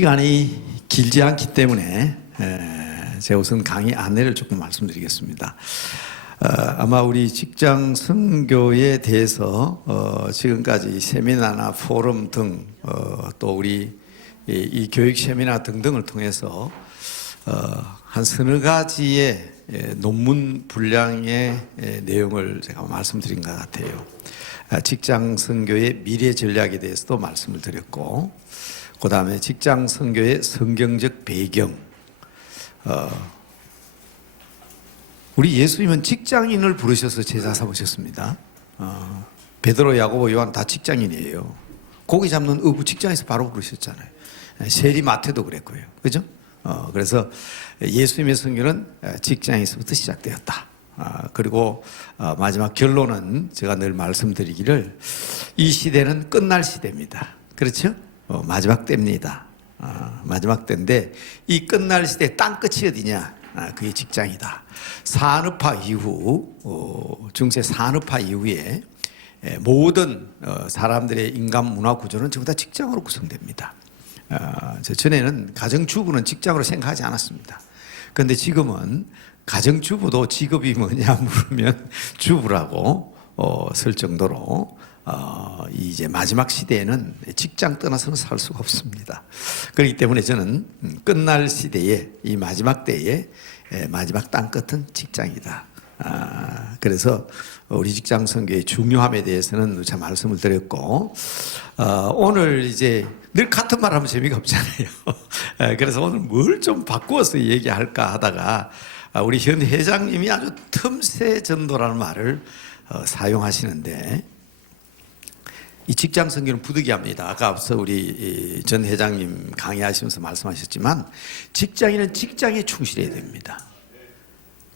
시간이 길지 않기 때문에 제가 우선 강의 안내를 조금 말씀드리겠습니다. 아마 우리 직장 선교에 대해서 지금까지 세미나나 포럼 등 또 우리 이 교육 세미나 등등을 통해서 한 서너 가지의 논문 분량의 내용을 제가 말씀드린 것 같아요. 직장 선교의 미래 전략에 대해서도 말씀을 드렸고, 그 다음에 직장 선교의 성경적 배경. 우리 예수님은 직장인을 부르셔서 제자 삼으셨습니다. 베드로, 야고보, 요한 다 직장인이에요. 고기 잡는 어부 직장에서 바로 부르셨잖아요. 세리 마태도 그랬고요. 그죠? 그래서 예수님의 선교는 직장에서부터 시작되었다. 그리고 마지막 결론은 제가 늘 말씀드리기를, 이 시대는 끝날 시대입니다. 그렇죠? 마지막 때입니다. 마지막 때인데, 이 끝날 시대 땅끝이 어디냐? 그게 직장이다. 산업화 이후, 중세 산업화 이후에 모든 사람들의 인간 문화 구조는 전부 다 직장으로 구성됩니다. 전에는 가정주부는 직장으로 생각하지 않았습니다. 그런데 지금은 가정주부도 직업이 뭐냐 물으면 주부라고 쓸 정도로 이제 마지막 시대에는 직장 떠나서는 살 수가 없습니다. 그렇기 때문에 저는 끝날 시대에, 이 마지막 때에 마지막 땅끝은 직장이다. 그래서 우리 직장 선교의 중요함에 대해서는 참 말씀을 드렸고, 오늘 이제 늘 같은 말 하면 재미가 없잖아요. 그래서 오늘 뭘 좀 바꾸어서 얘기할까 하다가 우리 현 회장님이 아주 틈새 전도라는 말을 사용하시는데, 이 직장 선교는 부득이합니다. 아까 앞서 우리 전 회장님 강의하시면서 말씀하셨지만, 직장인은 직장에 충실해야 됩니다.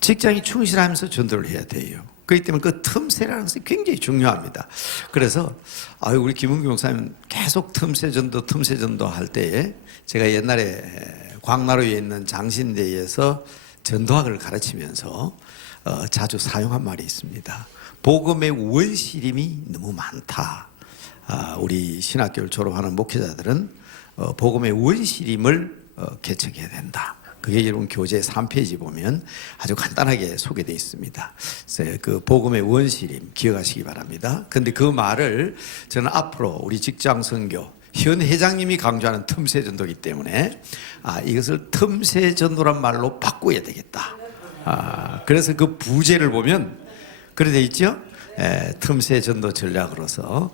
직장이 충실하면서 전도를 해야 돼요. 그렇기 때문에 그 틈새라는 것이 굉장히 중요합니다. 그래서 우리 김은규 목사님 계속 틈새 전도 할 때에, 제가 옛날에 광나루에 있는 장신대에서 전도학을 가르치면서 자주 사용한 말이 있습니다. 복음의 원시림이 너무 많다. 우리 신학교를 졸업하는 목회자들은 복음의 원시림을 개척해야 된다. 그게 여러분 교재 3페이지 보면 아주 간단하게 소개되어 있습니다. 그래서 그 복음의 원시림 기억하시기 바랍니다. 그런데 그 말을 저는 앞으로 우리 직장 선교, 현 회장님이 강조하는 틈새 전도이기 때문에 이것을 틈새 전도란 말로 바꿔야 되겠다. 그래서 그 부제를 보면 그래 돼 있죠. 틈새 전도 전략으로서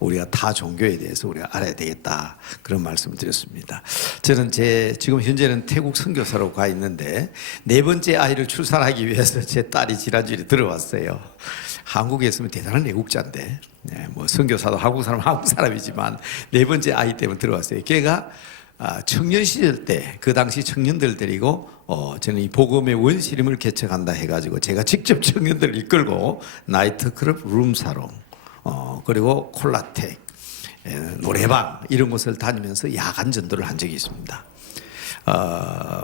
우리가 타 종교에 대해서 우리가 알아야 되겠다, 그런 말씀을 드렸습니다. 저는 지금 현재는 태국 선교사로 가 있는데, 네 번째 아이를 출산하기 위해서 제 딸이 지난주에 들어왔어요. 한국에 있으면 대단한 애국자인데, 뭐 선교사도 한국 사람이지만 네 번째 아이 때문에 들어왔어요. 걔가 청년 시절 때, 그 당시 청년들 데리고 저는 이 복음의 원시림을 개척한다 해가지고 제가 직접 청년들을 이끌고 나이트클럽, 룸사롱, 그리고 콜라텍, 노래방 이런 곳을 다니면서 야간 전도를 한 적이 있습니다.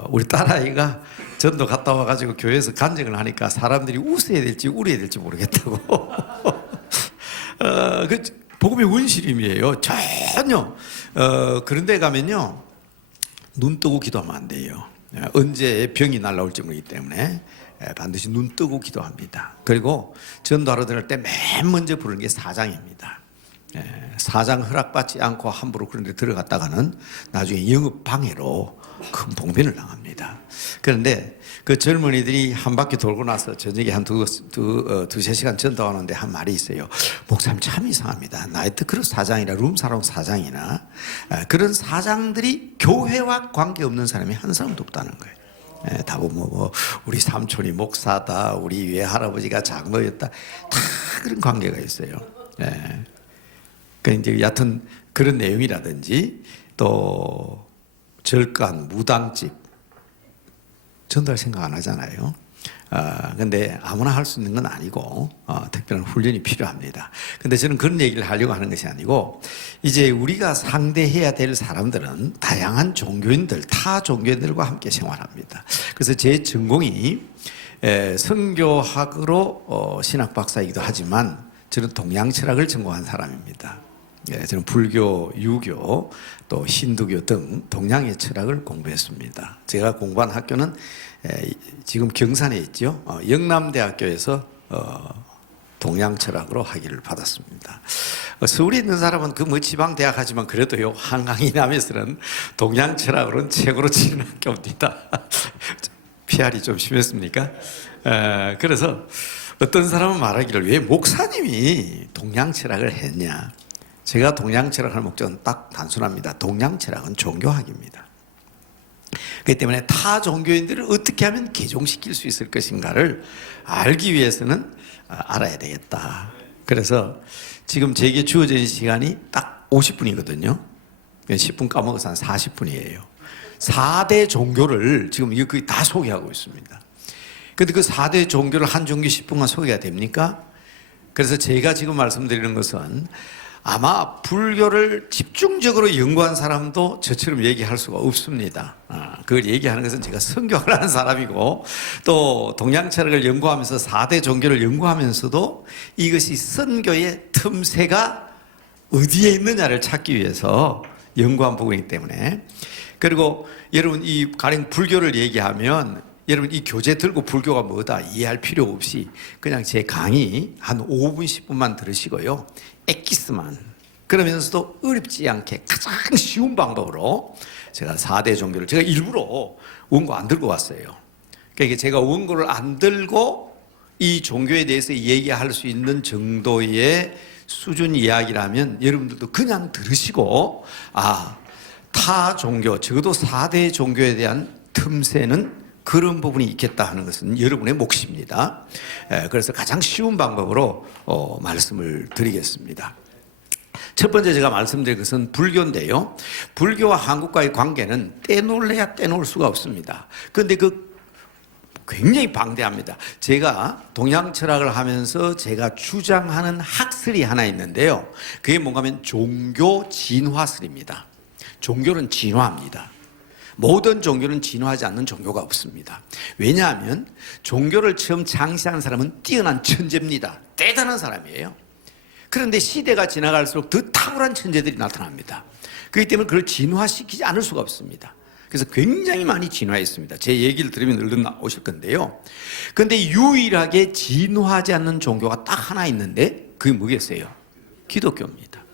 우리 딸아이가 전도 갔다 와가지고 교회에서 간증을 하니까 사람들이 웃어야 될지 울어야 될지 모르겠다고. 그 복음의 원시림이에요. 전혀. 그런 데 가면요, 눈 뜨고 기도하면 안 돼요. 언제 병이 날라올지 모르기 때문에 반드시 눈 뜨고 기도합니다. 그리고 전도하러 들어갈 때 맨 먼저 부르는 게 사장입니다. 사장 허락받지 않고 함부로 그런 데 들어갔다가는 나중에 영업 방해로 큰 봉변을 당합니다. 그런데 그 젊은이들이 한 바퀴 돌고 나서 저녁에 한 두세 시간 전도하는데 한 말이 있어요. 목사님 참 이상합니다. 나이트클럽 사장이나 룸사롱 사장이나 그런 사장들이 교회와 관계없는 사람이 한 사람도 없다는 거예요. 다 보면 우리 삼촌이 목사다, 우리 외할아버지가 장로였다, 다 그런 관계가 있어요. 그러니까 이제 여하튼 그런 내용이라든지, 또 절간, 무당집 전도할 생각 안 하잖아요. 근데 아무나 할 수 있는 건 아니고 특별한 훈련이 필요합니다. 근데 저는 그런 얘기를 하려고 하는 것이 아니고, 이제 우리가 상대해야 될 사람들은 다양한 종교인들, 타 종교인들과 함께 생활합니다. 그래서 제 전공이 선교학으로 신학 박사이기도 하지만 저는 동양 철학을 전공한 사람입니다. 예, 저는 불교, 유교, 또 힌두교 등 동양의 철학을 공부했습니다. 제가 공부한 학교는 지금 경산에 있죠. 영남대학교에서 동양 철학으로 학위를 받았습니다. 서울에 있는 사람은 그 뭐 지방 대학 하지만 그래도요, 한강 이남에서는 동양 철학으로는 최고로 치는 학교입니다. PR이 좀 심했습니까? 그래서 어떤 사람은 말하기를 왜 목사님이 동양 철학을 했냐? 제가 동양 철학을 할 목적은 딱 단순합니다. 동양 철학은 종교학입니다. 그렇기 때문에 타 종교인들을 어떻게 하면 개종시킬 수 있을 것인가를 알기 위해서는 알아야 되겠다. 그래서 지금 제게 주어진 시간이 딱 50분이거든요. 10분 까먹어서 한 40분이에요. 4대 종교를 지금 이거 거의 다 소개하고 있습니다. 근데 그 4대 종교를 한 종교 10분간 소개가 됩니까? 그래서 제가 지금 말씀드리는 것은 아마 불교를 집중적으로 연구한 사람도 저처럼 얘기할 수가 없습니다. 그걸 얘기하는 것은 제가 성경을 하는 사람이고 또 동양철학을 연구하면서 4대 종교를 연구하면서도 이것이 선교의 틈새가 어디에 있느냐를 찾기 위해서 연구한 부분이기 때문에, 그리고 여러분 이 가령 불교를 얘기하면 여러분 이 교재 들고 불교가 뭐다 이해할 필요 없이 그냥 제 강의 한 5분 10분만 들으시고요, 엑기스만, 그러면서도 어렵지 않게 가장 쉬운 방법으로 제가 4대 종교를 제가 일부러 원고 안 들고 왔어요. 그러니까 제가 원고를 안 들고 이 종교에 대해서 얘기할 수 있는 정도의 수준 이야기라면 여러분들도 그냥 들으시고 타 종교, 적어도 4대 종교에 대한 틈새는 그런 부분이 있겠다 하는 것은 여러분의 몫입니다. 그래서 가장 쉬운 방법으로 말씀을 드리겠습니다. 첫 번째 제가 말씀드릴 것은 불교인데요. 불교와 한국과의 관계는 떼놓을래야 떼놓을 수가 없습니다. 그런데 굉장히 방대합니다. 제가 동양 철학을 하면서 제가 주장하는 학설이 하나 있는데요. 그게 뭔가 하면 종교 진화설입니다. 종교는 진화합니다. 모든 종교는 진화하지 않는 종교가 없습니다. 왜냐하면 종교를 처음 창시한 사람은 뛰어난 천재입니다. 대단한 사람이에요. 그런데 시대가 지나갈수록 더 탁월한 천재들이 나타납니다. 그렇기 때문에 그걸 진화시키지 않을 수가 없습니다. 그래서 굉장히 많이 진화했습니다. 제 얘기를 들으면 얼른 나오실 건데요. 그런데 유일하게 진화하지 않는 종교가 딱 하나 있는데 그게 뭐겠어요? 기독교입니다.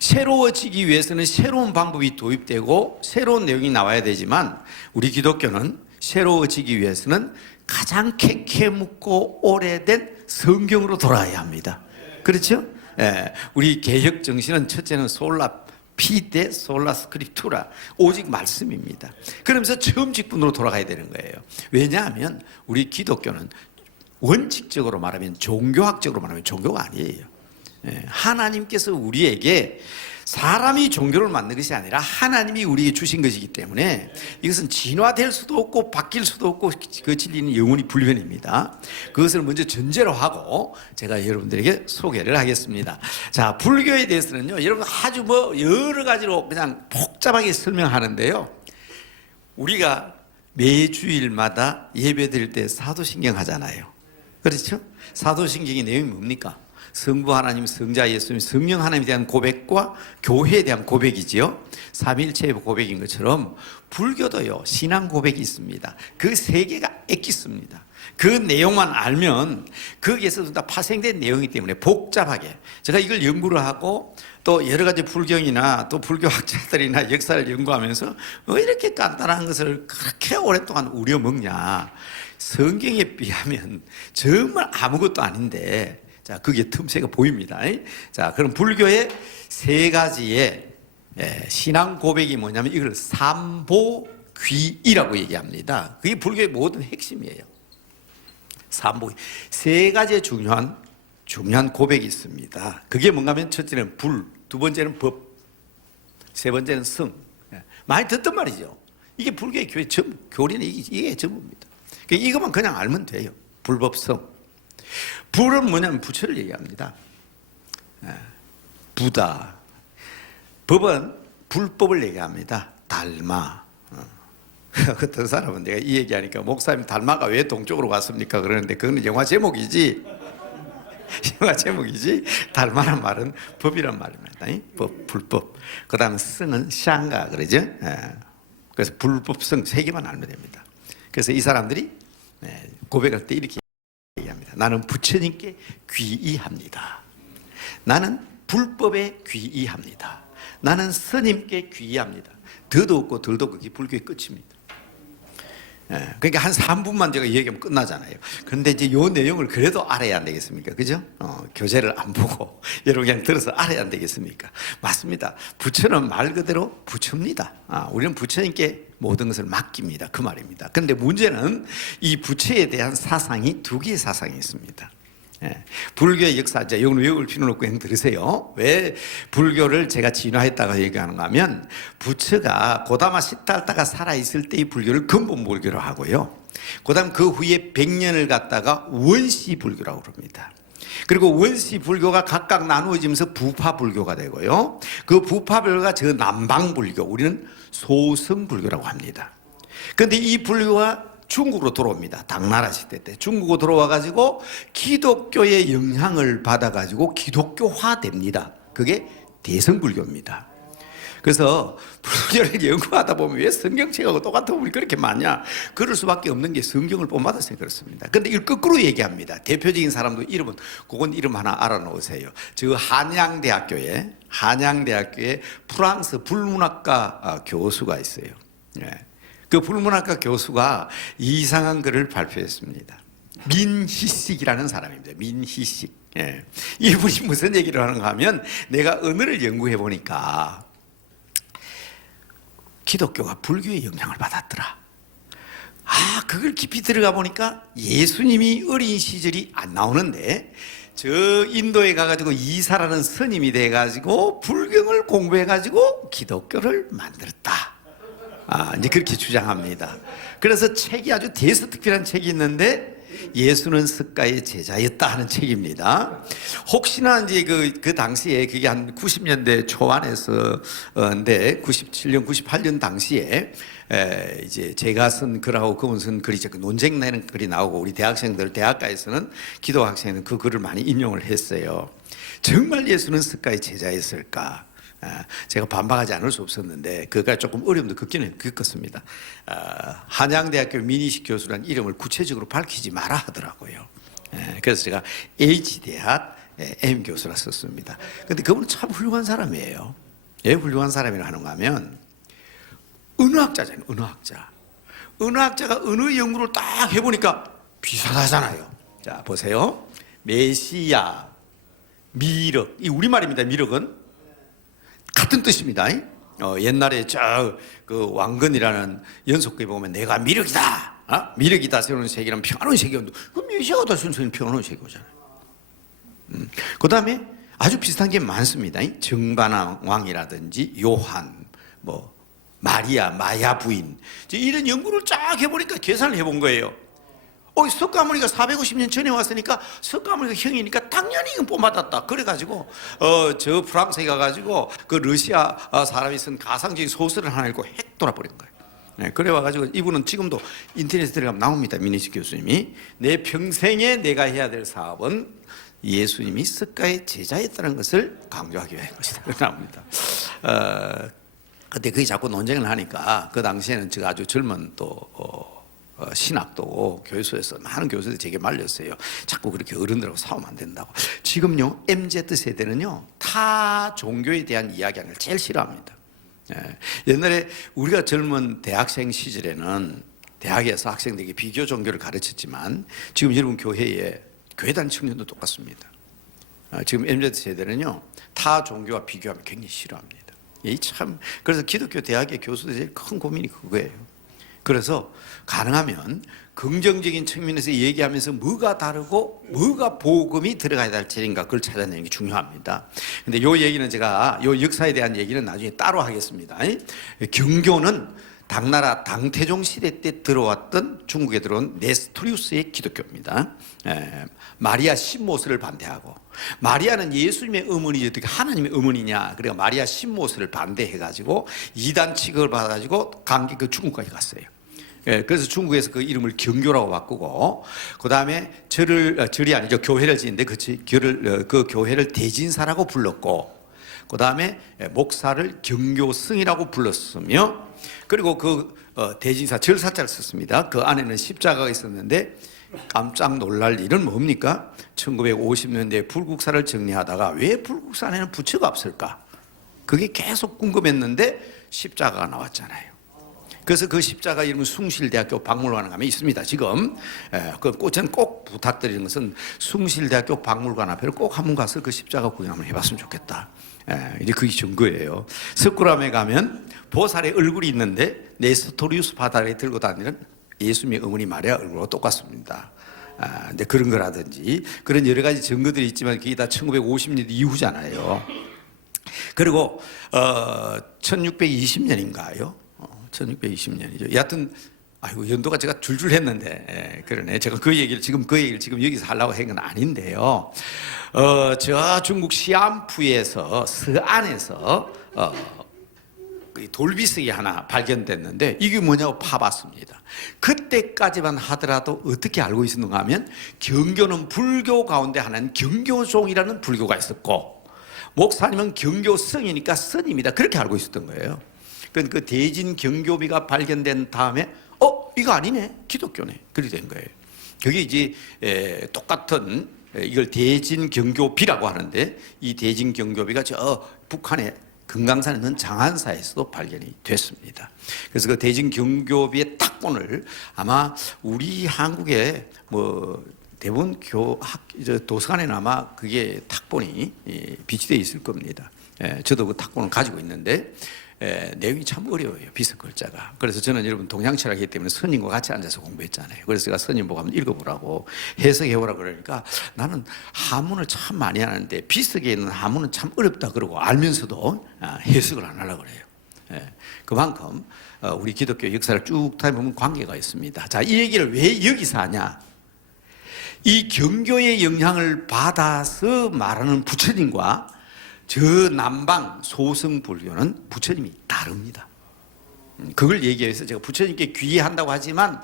새로워지기 위해서는 새로운 방법이 도입되고 새로운 내용이 나와야 되지만 우리 기독교는 새로워지기 위해서는 가장 캐캐묻고 오래된 성경으로 돌아야 합니다. 그렇죠? 우리 개혁 정신은 첫째는 솔라 피데 솔라 스크립투라, 오직 말씀입니다. 그러면서 처음 직분으로 돌아가야 되는 거예요. 왜냐하면 우리 기독교는 원칙적으로 말하면 종교학적으로 말하면 종교가 아니에요. 하나님께서 우리에게 사람이 종교를 만든 것이 아니라 하나님이 우리에게 주신 것이기 때문에 이것은 진화될 수도 없고 바뀔 수도 없고 그 진리는 영원히 불변입니다. 그것을 먼저 전제로 하고 제가 여러분들에게 소개를 하겠습니다. 자, 불교에 대해서는요, 여러분 아주 여러 가지로 그냥 복잡하게 설명하는데요, 우리가 매주일마다 예배 드릴 때 사도신경 하잖아요. 그렇죠? 사도신경의 내용이 뭡니까? 성부 하나님, 성자 예수님, 성령 하나님에 대한 고백과 교회에 대한 고백이지요. 삼위일체의 고백인 것처럼 불교도요, 신앙 고백이 있습니다. 그 세 개가 엑기스입니다. 그 내용만 알면 거기에서 다 파생된 내용이기 때문에 복잡하게 제가 이걸 연구를 하고 또 여러 가지 불경이나 또 불교학자들이나 역사를 연구하면서 왜 이렇게 간단한 것을 그렇게 오랫동안 우려먹냐, 성경에 비하면 정말 아무것도 아닌데, 자, 그게 틈새가 보입니다. 자, 그럼 불교의 세 가지의 신앙 고백이 뭐냐면 이걸 삼보귀이라고 얘기합니다. 그게 불교의 모든 핵심이에요. 삼보귀. 세 가지의 중요한 고백이 있습니다. 그게 뭔가 하면 첫째는 불, 두 번째는 법, 세 번째는 성. 많이 듣던 말이죠. 이게 불교의 교리는 이게 전부입니다. 이것만 그냥 알면 돼요. 불법성. 불은 뭐냐면 부처를 얘기합니다. 부다. 법은 불법을 얘기합니다. 달마. 어떤 사람은 내가 이 얘기하니까 목사님 달마가 왜 동쪽으로 갔습니까? 그러는데 그건 영화 제목이지 영화 제목이지 다른 말은 법이란 말입니다. 법, 불법. 그 다음에 성은 샹가 그러죠. 그래서 불법성 세 개만 알면 됩니다. 그래서 이 사람들이 고백할 때 이렇게 얘기합니다. 나는 부처님께 귀의합니다. 나는 불법에 귀의합니다. 나는 스님께 귀의합니다. 더도 없고 덜도 없고 그게 불교의 끝입니다. 그러니까 한 3분만 제가 얘기하면 끝나잖아요. 그런데 이제 이 내용을 그래도 알아야 안 되겠습니까? 그죠? 교재를 안 보고 여러분 그냥 들어서 알아야 안 되겠습니까? 맞습니다. 부처는 말 그대로 부처입니다. 우리는 부처님께 모든 것을 맡깁니다. 그 말입니다. 그런데 문제는 이 부처에 대한 사상이 두 개의 사상이 있습니다. 불교의 역사, 이건 외울 필요는 없고 그냥 들으세요. 왜 불교를 제가 진화했다고 얘기하는가 하면 부처가 고다마 시달다가 살아있을 때의 불교를 근본 불교로 하고요. 그 다음 그 후에 100년을 갖다가 원시 불교라고 그럽니다. 그리고 원시 불교가 각각 나누어지면서 부파 불교가 되고요. 그 부파 불교가 저 남방 불교, 우리는 소승 불교라고 합니다. 그런데 이 불교가 중국으로 들어옵니다. 당나라 시대 때 중국으로 들어와가지고 기독교의 영향을 받아가지고 기독교화됩니다. 그게 대성불교입니다. 그래서 불교를 연구하다 보면 왜 성경책하고 똑같은 부분이 그렇게 많냐? 그럴 수밖에 없는 게 성경을 본받아서 그렇습니다. 그런데 이걸 거꾸로 얘기합니다. 대표적인 사람도 이름은 그건 이름 하나 알아놓으세요. 저 한양대학교에 프랑스 불문학과 교수가 있어요. 그 불문학과 교수가 이상한 글을 발표했습니다. 민희식이라는 사람입니다. 민희식. 이분이 무슨 얘기를 하는가 하면 내가 언어를 연구해 보니까 기독교가 불교의 영향을 받았더라. 그걸 깊이 들어가 보니까 예수님이 어린 시절이 안 나오는데 저 인도에 가가지고 이사라는 스님이 돼가지고 불경을 공부해가지고 기독교를 만들었다. 이제 그렇게 주장합니다. 그래서 책이 아주 대서특필한 책이 있는데 예수는 스가의 제자였다 하는 책입니다. 혹시나 이제 그 당시에 그게 한 90년대 초반에서인데 97년, 98년 당시에 이제 제가 쓴 글하고 그분 쓴 글이 그 논쟁 내는 글이 나오고 우리 대학생들 대학가에서는 기독 학생은 그 글을 많이 인용을 했어요. 정말 예수는 스가의 제자였을까? 제가 반박하지 않을 수 없었는데 그가 조금 어려움도 겪었습니다. 한양대학교 민희식 교수라는 이름을 구체적으로 밝히지 마라 하더라고요. 그래서 제가 H대학 M 교수라 썼습니다. 그런데 그분은 참 훌륭한 사람이에요. 왜 훌륭한 사람이라고 하는가 하면 언어학자잖아요. 언어학자가 언어 연구를 딱 해보니까 비슷하잖아요. 자 보세요. 메시아, 미륵, 이 우리말입니다. 미륵은 같은 뜻입니다. 옛날에 그 왕건이라는 연속극에 보면 내가 미륵이다, 미륵이다 세우는 색이란 평화로운 색이었는데 그 메시아가 다 세우는 색은 평화로운 색이잖아요. 그 다음에 아주 비슷한 게 많습니다. 정반왕 왕이라든지 요한, 마리아, 마야 부인 이런 연구를 쫙 해보니까 계산을 해본 거예요. 석가모니가 450년 전에 왔으니까 석가모니가 형이니까 당연히 이건 본받았다. 그래가지고 저 프랑스에 가가지고 그 러시아 사람이 쓴 가상적인 소설을 하나 읽고 핵 돌아버린 거예요. 그래 와가지고 이분은 지금도 인터넷에 들어가면 나옵니다. 민희식 교수님이 내 평생에 내가 해야 될 사업은 예수님이 석가의 제자였다는 것을 강조하기 위한 것이다. 나옵니다. 근데 그게 자꾸 논쟁을 하니까 그 당시에는 제가 아주 젊은 또 신학도 교수에서 많은 교수들이 제게 말렸어요. 자꾸 그렇게 어른들하고 싸우면 안 된다고. 지금요 MZ세대는요 타 종교에 대한 이야기하는 걸 제일 싫어합니다. 옛날에 우리가 젊은 대학생 시절에는 대학에서 학생들에게 비교 종교를 가르쳤지만 지금 여러분 교회에 교회 다니는 청년도 똑같습니다. 지금 MZ세대는요 타 종교와 비교하면 굉장히 싫어합니다. 그래서 기독교 대학의 교수들의 제일 큰 고민이 그거예요. 그래서 가능하면 긍정적인 측면에서 얘기하면서 뭐가 다르고 뭐가 복음이 들어가야 될 책인가 그걸 찾아내는 게 중요합니다. 근데 요 얘기는 제가 요 역사에 대한 얘기는 나중에 따로 하겠습니다. 경교는 당나라 당태종 시대 때 들어왔던 중국에 들어온 네스토리우스의 기독교입니다. 마리아 신모스를 반대하고 마리아는 예수님의 어머니지 어떻게 하나님의 어머니냐 그래서 마리아 신모스를 반대해가지고 이단 취급을 받아가지고 강기 그 중국까지 갔어요. 예, 그래서 중국에서 그 이름을 경교라고 바꾸고, 그 다음에 절이 아니죠. 교회를 지는데 그 교회를 대진사라고 불렀고, 그 다음에 목사를 경교승이라고 불렀으며, 그리고 그 대진사 절사자를 썼습니다. 그 안에는 십자가가 있었는데 깜짝 놀랄 일은 뭡니까? 1950년대에 불국사를 정리하다가 왜 불국사 안에는 부처가 없을까? 그게 계속 궁금했는데 십자가가 나왔잖아요. 그래서 그 십자가 이름은 숭실대학교 박물관에 가면 있습니다. 지금 저는 꼭 부탁드리는 것은 숭실대학교 박물관 앞에를 꼭 한번 가서 그 십자가 구경 한번 해봤으면 좋겠다. 이제 그게 증거예요. 석굴암에 가면 보살의 얼굴이 있는데 네스토리우스 바다에 들고 다니는 예수님의 어머니 마리아 얼굴과 똑같습니다. 근데 그런 거라든지 그런 여러 가지 증거들이 있지만 그게 다 1950년대 이후잖아요. 그리고 1620년인가요? 1620년이죠. 여하튼 아이고 연도가 제가 줄줄 했는데 그러네. 제가 그 얘기를 지금 여기서 하려고 한 건 아닌데요. 저 중국 시안푸에서 서안에서 돌비석이 하나 발견됐는데 이게 뭐냐고 파봤습니다. 그때까지만 하더라도 어떻게 알고 있었는가 하면 경교는 불교 가운데 하나는 경교종이라는 불교가 있었고 목사님은 경교성이니까 선입니다. 그렇게 알고 있었던 거예요. 그 대진 경교비가 발견된 다음에 이거 아니네, 기독교네, 그렇게 된 거예요. 그게 이제 똑같은 이걸 대진 경교비라고 하는데 이 대진 경교비가 저 북한의 금강산에 있는 장안사에서도 발견이 됐습니다. 그래서 그 대진 경교비의 탁본을 아마 우리 한국에 대부분 도서관에는 아마 그게 탁본이 비치되어 있을 겁니다. 저도 그 탁본을 가지고 있는데 내용이 참 어려워요. 비석 글자가. 그래서 저는 여러분 동양철학이기 때문에 스님과 같이 앉아서 공부했잖아요. 그래서 제가 스님 보고 한번 읽어보라고 해석해보라 그러니까 나는 한문을 참 많이 하는데 비석에 있는 한문은 참 어렵다 그러고 알면서도 해석을 안 하려고 그래요. 그만큼 우리 기독교 역사를 쭉 타보면 관계가 있습니다. 자, 이 얘기를 왜 여기서 하냐? 이 경교의 영향을 받아서 말하는 부처님과 저 남방 소승불교는 부처님이 다릅니다. 그걸 얘기해서 제가 부처님께 귀의한다고 하지만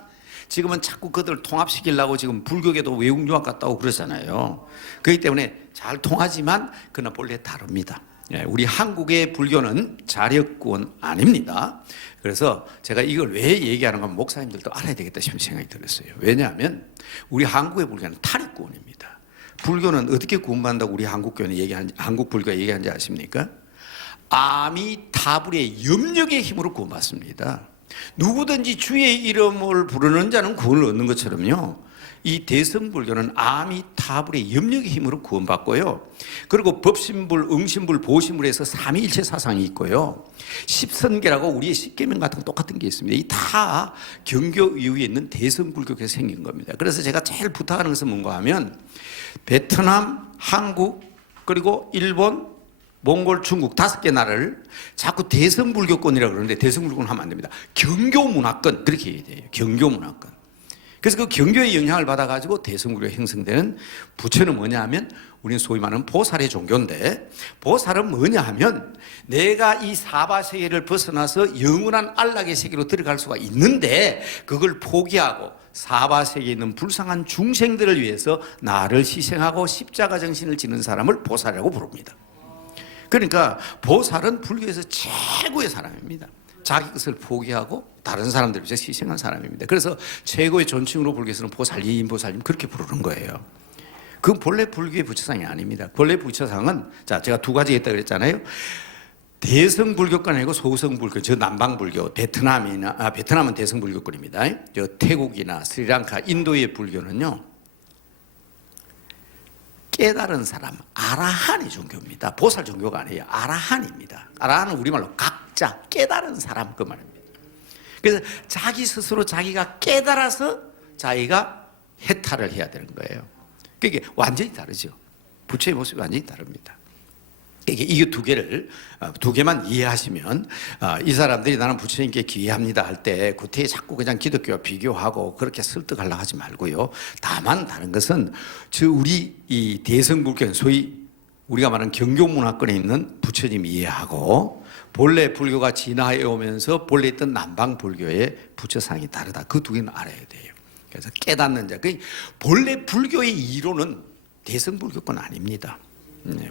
지금은 자꾸 그들을 통합시키려고 지금 불교계도 외국유학 갔다고 그러잖아요. 그렇기 때문에 잘 통하지만 그러나 본래 다릅니다. 우리 한국의 불교는 자력권 아닙니다. 그래서 제가 이걸 왜 얘기하는가 하면 목사님들도 알아야 되겠다 싶은 생각이 들었어요. 왜냐하면 우리 한국의 불교는 탈익권입니다. 불교는 어떻게 구원받는다고 우리 한국 불교가 얘기하는지 아십니까? 아미타불의 염력의 힘으로 구원받습니다. 누구든지 주의 이름을 부르는 자는 구원을 얻는 것처럼요. 이 대성불교는 아미타불의 염력의 힘으로 구원받고요. 그리고 법신불, 응신불, 보신불에서 삼위일체 사상이 있고요. 십선계라고 우리의 십계명 같은 거 똑같은 게 있습니다. 이 다 경교 이후에 있는 대성불교에서 생긴 겁니다. 그래서 제가 제일 부탁하는 것은 뭔가 하면 베트남, 한국, 그리고 일본, 몽골, 중국 5개 나라를 자꾸 대성불교권이라고 그러는데 대성불교권 하면 안 됩니다. 경교문화권 그렇게 얘기해야 돼요. 경교문화권. 그래서 그 경교의 영향을 받아가지고 대성불교가 형성되는 부처는 뭐냐 하면 우리는 소위 말하는 보살의 종교인데 보살은 뭐냐 하면 내가 이 사바세계를 벗어나서 영원한 안락의 세계로 들어갈 수가 있는데 그걸 포기하고 사바세계에 있는 불쌍한 중생들을 위해서 나를 희생하고 십자가 정신을 지는 사람을 보살이라고 부릅니다. 그러니까 보살은 불교에서 최고의 사람입니다. 자기 것을 포기하고 다른 사람들을 위해서 희생한 사람입니다. 그래서 최고의 존칭으로 불교에서는 보살님, 보살님 그렇게 부르는 거예요. 그건 본래 불교의 부처상이 아닙니다. 본래 부처상은 제가 2가지 있다고 그랬잖아요. 대성불교권 아니고 소성불교, 저 남방불교, 베트남은 대성불교권입니다. 저 태국이나 스리랑카, 인도의 불교는요. 깨달은 사람, 아라한의 종교입니다. 보살 종교가 아니에요. 아라한입니다. 아라한은 우리말로 각자, 깨달은 사람 그 말입니다. 그래서 자기 스스로 자기가 깨달아서 자기가 해탈을 해야 되는 거예요. 그게 완전히 다르죠. 부처의 모습이 완전히 다릅니다. 이게 2개만 이해하시면 이 사람들이 나는 부처님께 귀의합니다 할 때 구태에 자꾸 그냥 기독교와 비교하고 그렇게 설득하려고 하지 말고요. 다만 다른 것은 우리 이 대성불교는 소위 우리가 말하는 경교문화권에 있는 부처님 이해하고 본래 불교가 진화해 오면서 본래 있던 남방 불교의 부처상이 다르다. 그 두 개는 알아야 돼요. 그래서 깨닫는 자, 본래 불교의 이론은 대승불교권 아닙니다.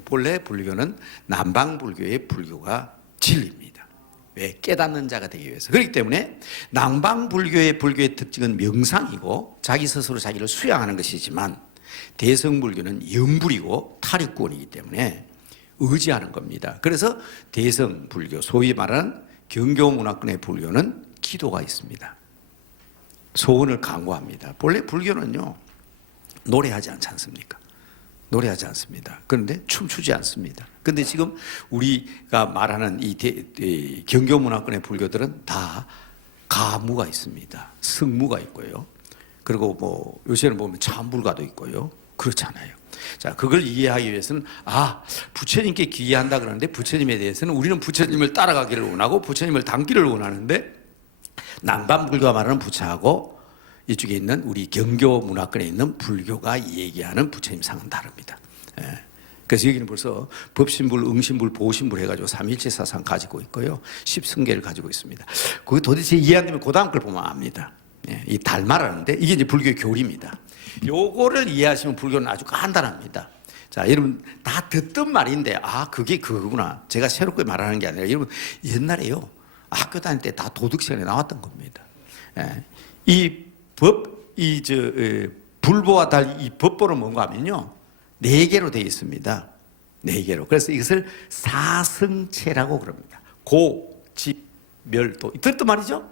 본래 불교는 남방 불교의 불교가 진리입니다. 왜? 깨닫는 자가 되기 위해서. 그렇기 때문에 남방 불교의 특징은 명상이고 자기 스스로 자기를 수양하는 것이지만 대승불교는 영불이고 탈익구원이기 때문에 의지하는 겁니다. 그래서 대승불교, 소위 말하는 경교문화권의 불교는 기도가 있습니다. 소원을 강구합니다. 본래 불교는요, 노래하지 않지 않습니까? 노래하지 않습니다. 그런데 춤추지 않습니다. 그런데 지금 우리가 말하는 이 경교문화권의 불교들은 다 가무가 있습니다. 승무가 있고요. 그리고 뭐 요새는 보면 참불가도 있고요. 그렇잖아요. 자, 그걸 이해하기 위해서는 부처님께 귀의한다 그러는데 부처님에 대해서는 우리는 부처님을 따라가기를 원하고 부처님을 닮기를 원하는데 남방불교가 말하는 부처하고 이쪽에 있는 우리 경교 문화권에 있는 불교가 얘기하는 부처님 상은 다릅니다. 예. 그래서 여기는 벌써 법신불, 응신불, 보신불 해가지고 삼일체 사상 가지고 있고요. 10승계를 가지고 있습니다. 그게 도대체 이해 안 되면 그 다음 걸 보면 압니다. 예. 이 달마라는데 이게 이제 불교의 교리입니다. 요거를 이해하시면 불교는 아주 간단합니다. 자, 여러분 다 듣던 말인데 그게 그거구나. 제가 새롭게 말하는 게 아니라 여러분 옛날에요. 학교 다닐 때 다 도덕 시간에 나왔던 겁니다. 예. 불보와 달리 이 법보는 뭔가 하면요. 4개로 되어 있습니다. 4개로. 그래서 이것을 사성체라고 그럽니다. 고, 집, 멸도. 들었던 말이죠?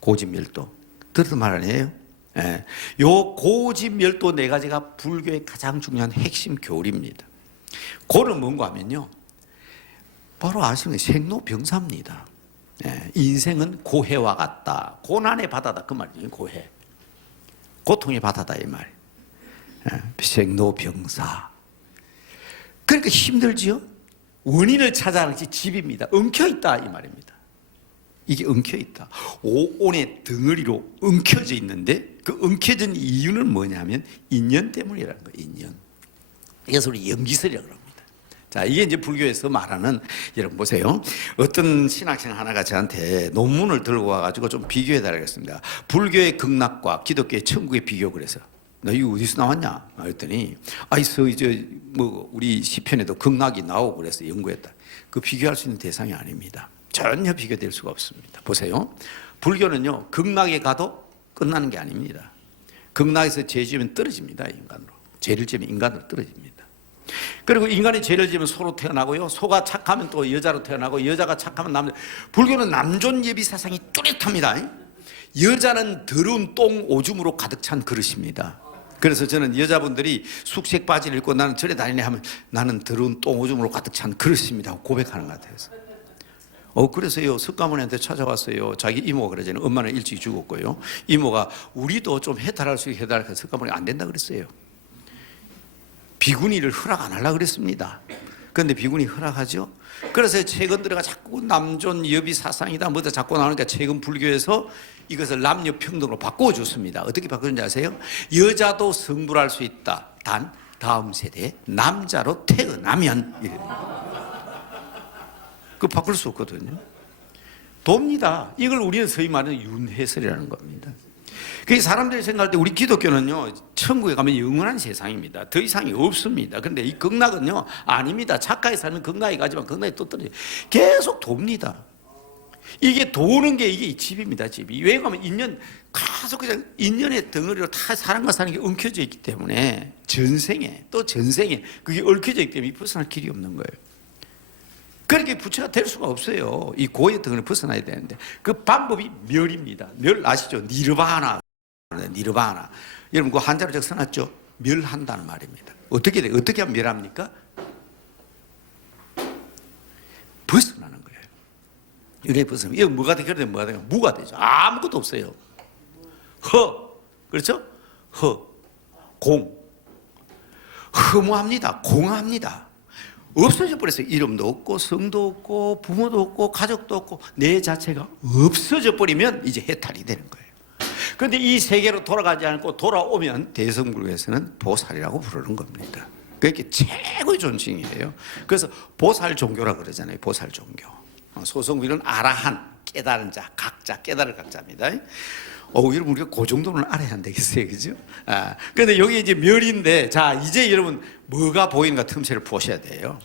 고집, 멸도. 들었던 말 아니에요? 예. 요 고집, 멸도 4가지가 불교의 가장 중요한 핵심 교리입니다. 고는 뭔가 하면요. 바로 아시는 생로병사입니다. 예, 인생은 고해와 같다. 고난의 바다다. 그 말이죠. 고해. 고통의 바다다. 이 말. 예, 생로병사. 그러니까 힘들지요? 원인을 찾아가는 것이 집입니다. 엉켜있다. 이 말입니다. 이게 엉켜있다. 오온의 덩어리로 엉켜져 있는데 그 엉켜진 이유는 뭐냐면 인연 때문이라는 거예요. 인연. 그래서 우리 연기설이라고 합니다. 자, 이게 이제 불교에서 말하는, 여러분 보세요. 어떤 신학생 하나가 저한테 논문을 들고 와가지고 좀 비교해달라고 했습니다. 불교의 극락과 기독교의 천국의 비교. 그래서 너 이거 어디서 나왔냐? 그랬더니 우리 시편에도 극락이 나오고 그래서 연구했다. 그 비교할 수 있는 대상이 아닙니다. 전혀 비교될 수가 없습니다. 보세요. 불교는요, 극락에 가도 끝나는 게 아닙니다. 극락에서 죄 지으면 떨어집니다. 인간으로. 죄를 지으면 인간으로 떨어집니다. 그리고 인간이 죄를 지으면 소로 태어나고요. 소가 착하면 또 여자로 태어나고 여자가 착하면 남자. 불교는 남존여비 사상이 뚜렷합니다. 여자는 더러운 똥 오줌으로 가득 찬 그릇입니다. 그래서 저는 여자분들이 숙색 바지를 입고 나는 절에 다니네 하면 나는 더러운 똥 오줌으로 가득 찬 그릇입니다 하고 고백하는 것 같아요. 그래서요, 석가모니한테 찾아왔어요. 자기 이모가 그러잖아요. 엄마는 일찍 죽었고요. 이모가 우리도 좀 해탈할 수 있게 해달라고 해서 석가모니 안 된다 그랬어요. 비구니를 허락 안 하려고 그랬습니다. 그런데 비구니 허락하죠. 그래서 최근 들어가 자꾸 남존 여비 사상이다 뭐다 자꾸 나오니까 최근 불교에서 이것을 남녀 평등으로 바꿔줬습니다. 어떻게 바꾸는지 아세요? 여자도 성불할 수 있다. 단 다음 세대에 남자로 태어나면. 그 바꿀 수 없거든요. 돕니다. 이걸 우리는 소위 말하는 윤회설이라는 겁니다. 그 사람들이 생각할 때 우리 기독교는요, 천국에 가면 영원한 세상입니다. 더 이상이 없습니다. 그런데 이 극락은요, 아닙니다. 착하게 살면 극락에 가지만 극락에 또 떨어져요. 계속 돕니다. 이게 도는 게 이게 집입니다. 집이. 왜 그러면 계속 그냥 인연의 덩어리로 다 사람과 사는 게 엉켜져 있기 때문에 전생에 그게 얽혀져 있기 때문에 벗어날 길이 없는 거예요. 그렇게 부처가 될 수가 없어요. 이 고의 덩어리 벗어나야 되는데 그 방법이 멸입니다. 멸 아시죠? 니르바나. 여러분 그 한자로 적 써놨죠? 멸한다는 말입니다. 어떻게 하면 멸합니까? 벗어나는 거예요. 이래 벗어나면 이거 뭐가 되게 되면 뭐가 되냐? 무가 되죠. 아무것도 없어요. 그렇죠? 허무합니다. 공합니다. 없어져 버렸어요. 이름도 없고 성도 없고 부모도 없고 가족도 없고 내 자체가 없어져 버리면 이제 해탈이 되는 거예요. 그런데 이 세계로 돌아가지 않고 돌아오면 대성불교에서는 보살이라고 부르는 겁니다. 그게 최고의 존칭이에요. 그래서 보살 종교라 그러잖아요. 보살 종교. 소승위는 아라한, 깨달은 자, 각자, 깨달을 각자입니다. 여러분 우리가 그 정도는 알아야 안 되겠어요, 그죠? 그런데 여기 이제 멸인데, 자 이제 여러분 뭐가 보이는가 틈새를 보셔야 돼요.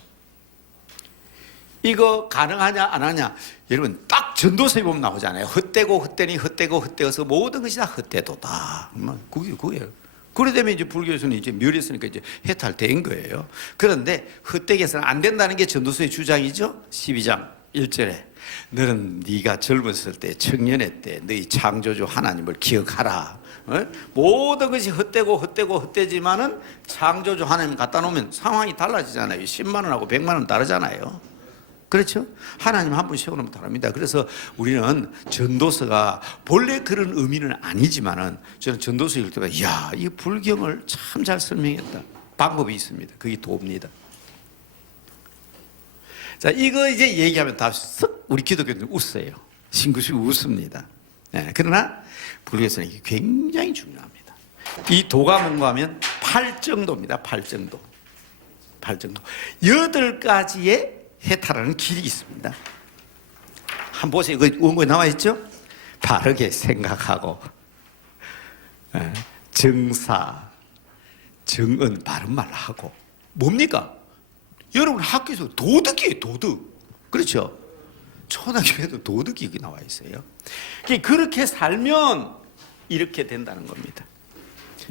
이거 가능하냐 안 하냐? 여러분 딱 전도서에 보면 나오잖아요. 헛되고 헛되니 헛되고 헛되어서 모든 것이 다 헛되도다. 그게요. 그래 되면 이제 불교에서는 이제 멸했으니까 이제 해탈된 거예요. 그런데 헛되게 해서는 안 된다는 게 전도서의 주장이죠. 12장 1절에 너는 네가 젊었을 때 청년의 때 너희 창조주 하나님을 기억하라. 모든 것이 헛되고 헛되고 헛되지만은 창조주 하나님 갖다 놓으면 상황이 달라지잖아요. 10만 원하고 100만 원 다르잖아요. 그렇죠? 하나님 한 분 세워놓으면 다릅니다. 그래서 우리는 전도서가 본래 그런 의미는 아니지만은 저는 전도서 읽을 때마다 이야, 이 불경을 참 잘 설명했다. 방법이 있습니다. 그게 돕니다. 자, 이거 이제 얘기하면 다 쓱 우리 기독교인들 웃어요. 싱긋이 웃습니다. 네, 그러나 불교에서는 이게 굉장히 중요합니다. 이 도가 뭔가 하면 팔정도입니다. 팔정도. 8가지의 해탈하는 길이 있습니다. 한번 보세요. 이거 원고에 나와 있죠? 바르게 생각하고, 정사, 정은, 바른 말 하고. 뭡니까? 여러분 학교에서 도덕이에요, 도덕. 그렇죠? 초등학교에도 도덕이 나와 있어요. 그렇게 살면 이렇게 된다는 겁니다.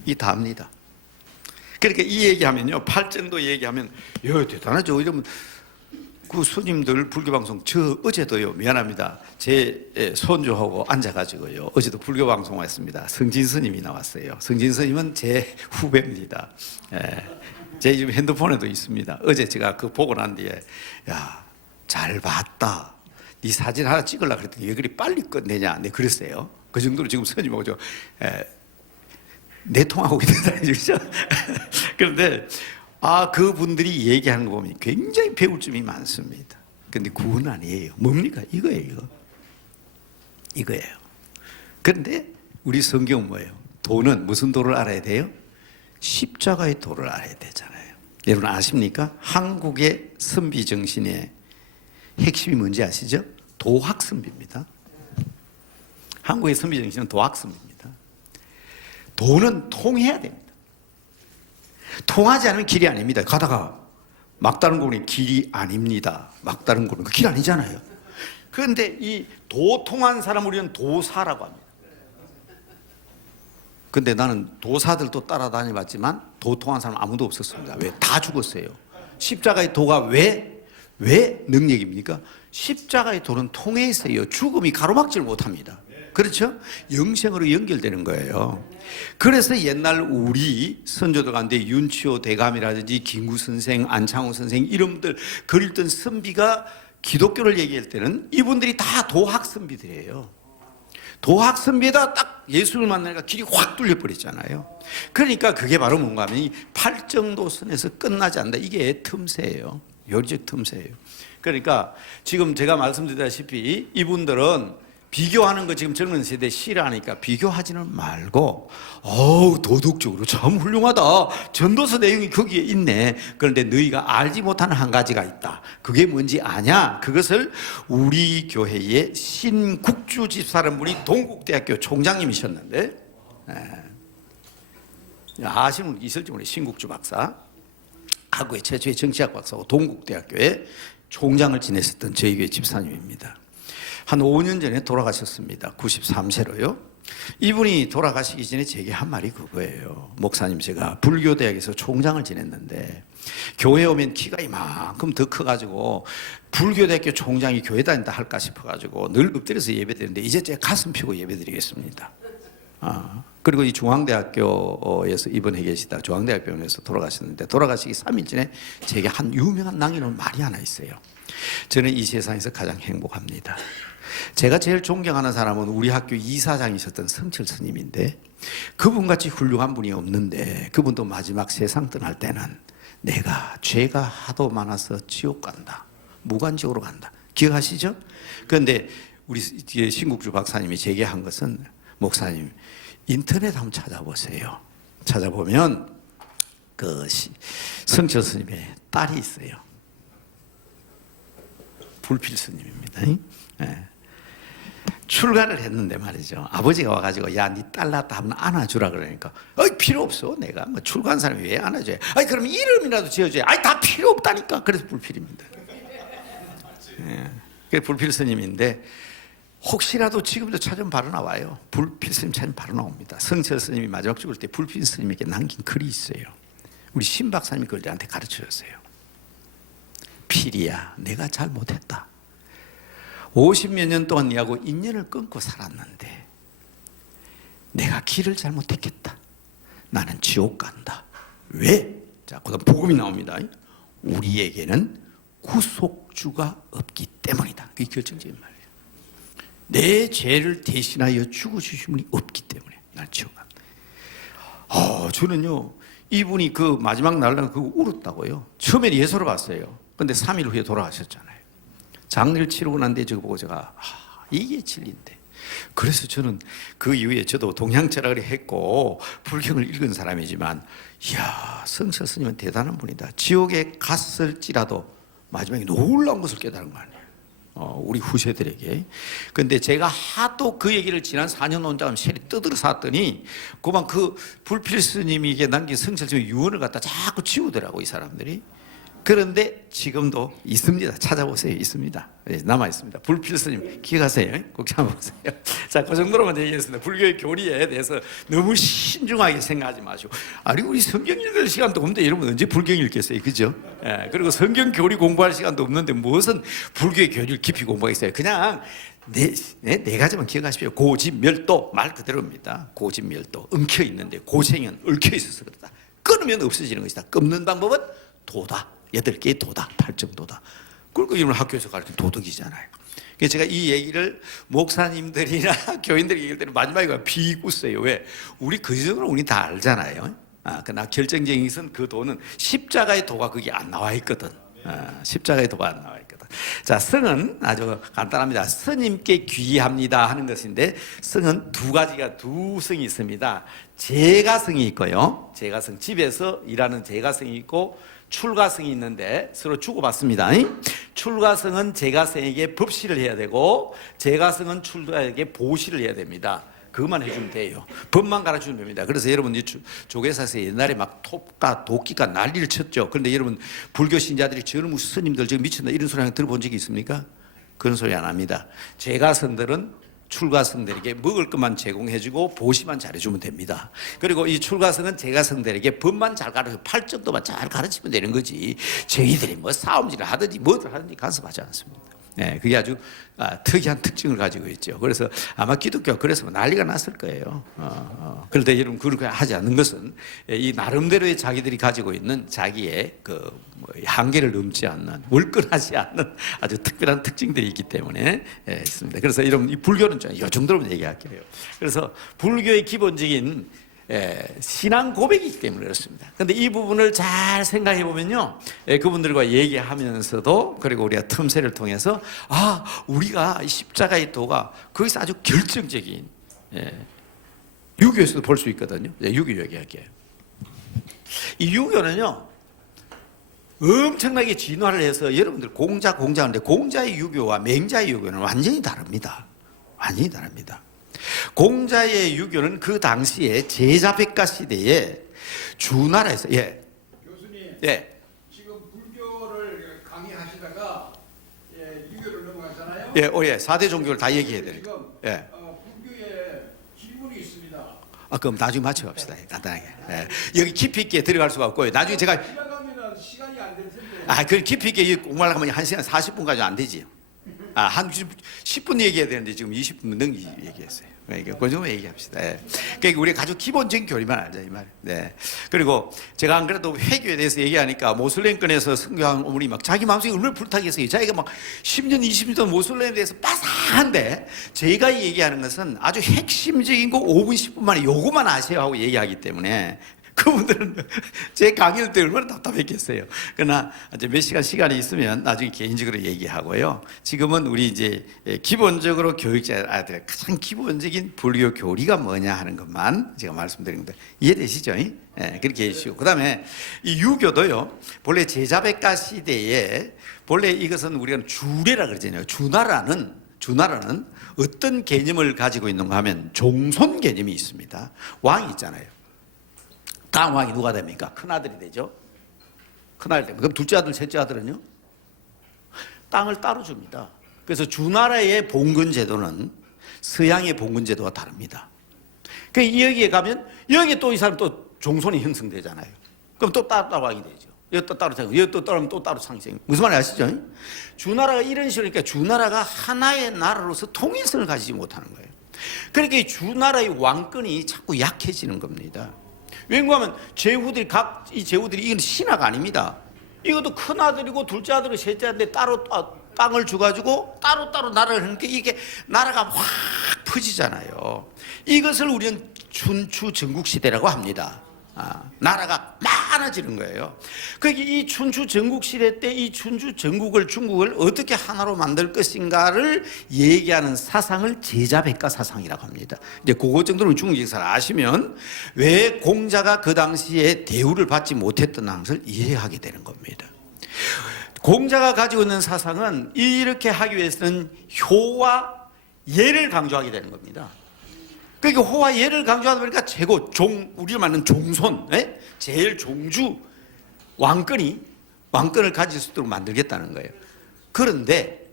이 답니다. 그러니까 이 얘기하면요, 팔정도 얘기하면, 야, 대단하죠. 이러면 그 스님들 불교방송 저 어제도요, 미안합니다, 제 손주하고 앉아가지고요 어제도 불교방송을 했습니다. 성진 스님이 나왔어요. 성진 스님은 제 후배입니다. 제 지금 핸드폰에도 있습니다. 어제 제가 그 보고 난 뒤에 야, 잘 봤다, 네 사진 하나 찍으려고 그랬더니 왜 그리 빨리 끝내냐, 네 그랬어요. 그 정도로 지금 스님하고 저 내통하고 있는 거죠. 그런데 그분들이 얘기하는 거 보면 굉장히 배울 점이 많습니다. 근데 그건 아니에요. 뭡니까? 이거예요. 이거예요. 그런데 우리 성경은 뭐예요? 도는 무슨 도를 알아야 돼요? 십자가의 도를 알아야 되잖아요. 여러분 아십니까? 한국의 선비 정신의 핵심이 뭔지 아시죠? 도학선비입니다. 한국의 선비 정신은 도학선비입니다. 도는 통해야 됩니다. 통하지 않으면 길이 아닙니다. 가다가 막다른 고는 길이 아닙니다. 막다른 고는 그 길 아니잖아요. 그런데 이 도통한 사람 우리는 도사라고 합니다. 근데 나는 도사들도 따라다녀봤지만 도통한 사람 아무도 없었습니다. 왜? 다 죽었어요. 십자가의 도가 왜 능력입니까? 십자가의 도는 통해 있어요. 죽음이 가로막지를 못합니다. 그렇죠? 영생으로 연결되는 거예요. 그래서 옛날 우리 선조들 가운데 윤치호 대감이라든지 김구 선생, 안창호 선생 이런 분들 그리던 선비가 기독교를 얘기할 때는 이분들이 다 도학 선비들이에요. 도학 선비에다 딱 예수를 만나니까 길이 확 뚫려 버렸잖아요. 그러니까 그게 바로 뭔가 하면 이 팔정도선에서 끝나지 않는다. 이게 틈새예요. 요리적 틈새예요. 그러니까 지금 제가 말씀드렸다시피 이분들은 비교하는 거 지금 젊은 세대 싫어하니까 비교하지는 말고 도덕적으로 참 훌륭하다. 전도서 내용이 거기에 있네. 그런데 너희가 알지 못하는 한 가지가 있다. 그게 뭔지 아냐? 그것을 우리 교회의 신국주 집사라는 분이 동국대학교 총장님이셨는데 아시는 분 있을지 모르겠어요. 신국주 박사. 한국의 최초의 정치학 박사고 동국대학교의 총장을 지냈었던 저희 교회 집사님입니다. 한 5년 전에 돌아가셨습니다. 93세로요. 이분이 돌아가시기 전에 제게 한 말이 그거예요. 목사님, 제가 불교대학에서 총장을 지냈는데 교회 오면 키가 이만큼 더 커가지고 불교대학교 총장이 교회 다닌다 할까 싶어가지고 늘 엎드려서 예배드리는데 이제 제 가슴 펴고 예배드리겠습니다. 그리고 이 중앙대학교에서 입원해 계시다 중앙대학병원에서 돌아가셨는데 돌아가시기 3일 전에 제게 한 유명한 낭인은 말이 하나 있어요. 저는 이 세상에서 가장 행복합니다. 제가 제일 존경하는 사람은 우리 학교 이사장이셨던 성철 스님인데 그분같이 훌륭한 분이 없는데 그분도 마지막 세상 떠날 때는 내가 죄가 하도 많아서 지옥 간다, 무간지옥으로 간다. 기억하시죠? 그런데 우리 신국주 박사님이 제게 한 것은 목사님 인터넷 한번 찾아보세요. 찾아보면 성철 스님의 딸이 있어요. 불필 스님입니다. 예. 출가를 했는데 말이죠. 아버지가 와가지고 야, 네 딸 낳았다 하면 안아주라 그러니까 필요 없어. 내가 뭐 출가한 사람이 왜 안아줘요? 그럼 이름이라도 지어줘요. 다 필요 없다니까. 그래서 불필입니다. 예. 그게 불필 스님인데 혹시라도 지금도 찾으면 바로 나와요. 불필 스님 찾으면 바로 나옵니다. 성철 스님이 마지막 죽을 때 불필 스님에게 남긴 글이 있어요. 우리 신 박사님이 그걸 내한테 가르쳐줬어요. 필이야, 내가 잘못했다. 50몇 년 동안 네하고 인연을 끊고 살았는데 내가 길을 잘못했겠다. 나는 지옥 간다. 왜? 자, 그다음 복음이 나옵니다. 우리에게는 구속주가 없기 때문이다. 그게 결정적인 말이에요. 내 죄를 대신하여 죽어주신 분이 없기 때문에 날 지옥 간다. 저는요, 이분이 그 마지막 날날 그거 울었다고요. 처음에 예서로 봤어요. 근데 3일 후에 돌아가셨잖아요. 장례를 치르고 난 뒤에 저거 보고 제가 이게 진리인데. 그래서 저는 그 이후에 저도 동양철학을 했고 불경을 읽은 사람이지만 이야, 성철 스님은 대단한 분이다. 지옥에 갔을지라도 마지막에 놀라운 것을 깨달은 거 아니에요. 우리 후세들에게. 근데 제가 하도 그 얘기를 지난 4년 혼자 셀이 뜯으러 샀더니 그만 그 불필 스님에게 남긴 성철 스님의 유언을 갖다 자꾸 지우더라고, 이 사람들이. 그런데 지금도 있습니다. 찾아보세요. 있습니다. 남아 있습니다. 불필 스님 기억하세요? 꼭 찾아보세요. 자, 그 정도로만 얘기했습니다. 불교의 교리에 대해서 너무 신중하게 생각하지 마시고. 우리 성경 읽을 시간도 없는데 여러분 언제 불경 읽겠어요? 그죠? 그리고 성경 교리 공부할 시간도 없는데 무슨 불교의 교리를 깊이 공부하겠어요? 그냥 네 가지만 기억하십시오. 고집멸도 말 그대로입니다. 고집멸도 엉켜 있는데 고생은 얽혀 있어서 그렇다. 끊으면 없어지는 것이다. 끊는 방법은 도다. 8개의 도다, 8정도다. 그리고 이런 학교에서 가르치는 도덕이잖아요. 그래서 제가 이 얘기를 목사님들이나 교인들에게 얘기할 때는 마지막에 비웃어요. 왜? 우리 그 정도로 우리 다 알잖아요. 그러나 결정적인 것은 그 도는 십자가의 도가 거기 안 나와 있거든. 십자가의 도가 안 나와 있거든. 자, 성은 아주 간단합니다. 스님께 귀합니다 하는 것인데 성은 두 성이 있습니다. 제가성이 있고요. 제가성, 집에서 일하는 제가성이 있고 출가성이 있는데 서로 주고받습니다. 출가성은 제가성에게 법시를 해야 되고 제가성은 출가에게 보시를 해야 됩니다. 그것만 해주면 돼요. 법만 가르치면 됩니다. 그래서 여러분 조계사에서 옛날에 막 톱과 도끼가 난리를 쳤죠. 그런데 여러분 불교 신자들이 저런 스님들 지금 미쳤나 이런 소리 들어본 적이 있습니까? 그런 소리 안 합니다. 제가성들은 출가성들에게 먹을 것만 제공해주고 보시만 잘해주면 됩니다. 그리고 이 출가성은 제가성들에게 법만 잘 가르쳐 8정도만 잘 가르치면 되는 거지. 저희들이 뭐 싸움질을 하든지 뭐를 하든지 간섭하지 않습니다. 그게 아주 특이한 특징을 가지고 있죠. 그래서 아마 기독교가 그래서 난리가 났을 거예요. 그런데 여러분 그렇게 하지 않는 것은 이 나름대로의 자기들이 가지고 있는 자기의 한계를 넘지 않는 월권하지 않는 아주 특별한 특징들이 있기 때문에 있습니다. 그래서 여러분 이 불교는 이 정도로만 얘기할게요. 그래서 불교의 기본적인 신앙 고백이기 때문에 그렇습니다. 그런데 이 부분을 잘 생각해 보면요, 그분들과 얘기하면서도 그리고 우리가 틈새를 통해서 우리가 십자가의 도가 거기서 아주 결정적인 유교에서도 볼 수 있거든요. 유교 얘기할게요. 이 유교는요 엄청나게 진화를 해서 여러분들 공자하는데 공자의 유교와 맹자의 유교는 완전히 다릅니다. 완전히 다릅니다. 공자의 유교는 그 당시에 제자백가 시대에 주나라에서 교수님, 지금 불교를 강의하시다가 유교를 넘어가잖아요. 4대 종교를 다 얘기해야 되니까. 지금 불교에 질문이 있습니다. 그럼 나중에 맞춰갑시다. 간단하게. 여기 깊이 있게 들어갈 수가 없고요. 나중에 제가 지나가면 시간이 안 될 텐데. 그 깊이 있게 공부하려고 하면 1시간 40분까지 안 되지요. 한 10분 얘기해야 되는데 지금 20분 넘게 얘기했어요. 그러니까 그 정도 얘기합시다. 그러니까 우리가 아주 기본적인 교리만 알자 이 말. 그리고 제가 안 그래도 회교에 대해서 얘기하니까 모슬렘권에서 선교한 어머니 막 자기 마음속에 얼마나 불타게 했어요. 자기가 막 10년, 20년 모슬렘에 대해서 빠삭한데 저희가 얘기하는 것은 아주 핵심적인 거 5분, 10분 만에 요거만 아세요 하고 얘기하기 때문에 그분들은 제 강의를 때 얼마나 답답했겠어요. 그러나 이제 몇 시간이 있으면 나중에 개인적으로 얘기하고요. 지금은 우리 이제 기본적으로 교육자들의 가장 기본적인 불교 교리가 뭐냐 하는 것만 제가 말씀드린 건데 이해되시죠? 그렇게 해주시고, 그 다음에 이 유교도요, 본래 제자백가 시대에 본래 이것은 우리가 주례라 그러잖아요. 주나라는 어떤 개념을 가지고 있는가 하면 종손 개념이 있습니다. 왕이 있잖아요. 다음 왕이 누가 됩니까? 큰아들이 되죠. 큰아들이 됩니다. 그럼 둘째 아들, 셋째 아들은요? 땅을 따로 줍니다. 그래서 주나라의 봉건 제도는 서양의 봉건 제도와 다릅니다. 그러니까 여기에 가면 여기에 또 이 사람 또 종손이 형성되잖아요. 그럼 또 따로 왕이 되죠. 여기 또 따로 생겨, 여기 또 따르면 또 따로 상생. 무슨 말인지 아시죠? 주나라가 이런 식으로니까 주나라가 하나의 나라로서 통일성을 가지지 못하는 거예요. 그러니까 이 주나라의 왕권이 자꾸 약해지는 겁니다. 왜냐하면 이 제후들이 이건 신하가 아닙니다. 이것도 큰 아들이고 둘째 아들이고 셋째 아들인데 따로 땅을 주가지고 따로 나라를 하니까 이게 나라가 확 퍼지잖아요. 이것을 우리는 춘추 전국시대라고 합니다. 나라가 많아지는 거예요. 그러니까 이 춘추 전국시대 때 이 춘추 전국을 중국을 어떻게 하나로 만들 것인가를 얘기하는 사상을 제자백가 사상이라고 합니다. 이제 그거 정도는 중국 역사를 아시면 왜 공자가 그 당시에 대우를 받지 못했던 것을 이해하게 되는 겁니다. 공자가 가지고 있는 사상은 이렇게 하기 위해서는 효와 예를 강조하게 되는 겁니다. 그러니까 호와 예를 강조하다 보니까 최고 우리가 말하는 종손, 제일 종주 왕권을 가질 수 있도록 만들겠다는 거예요. 그런데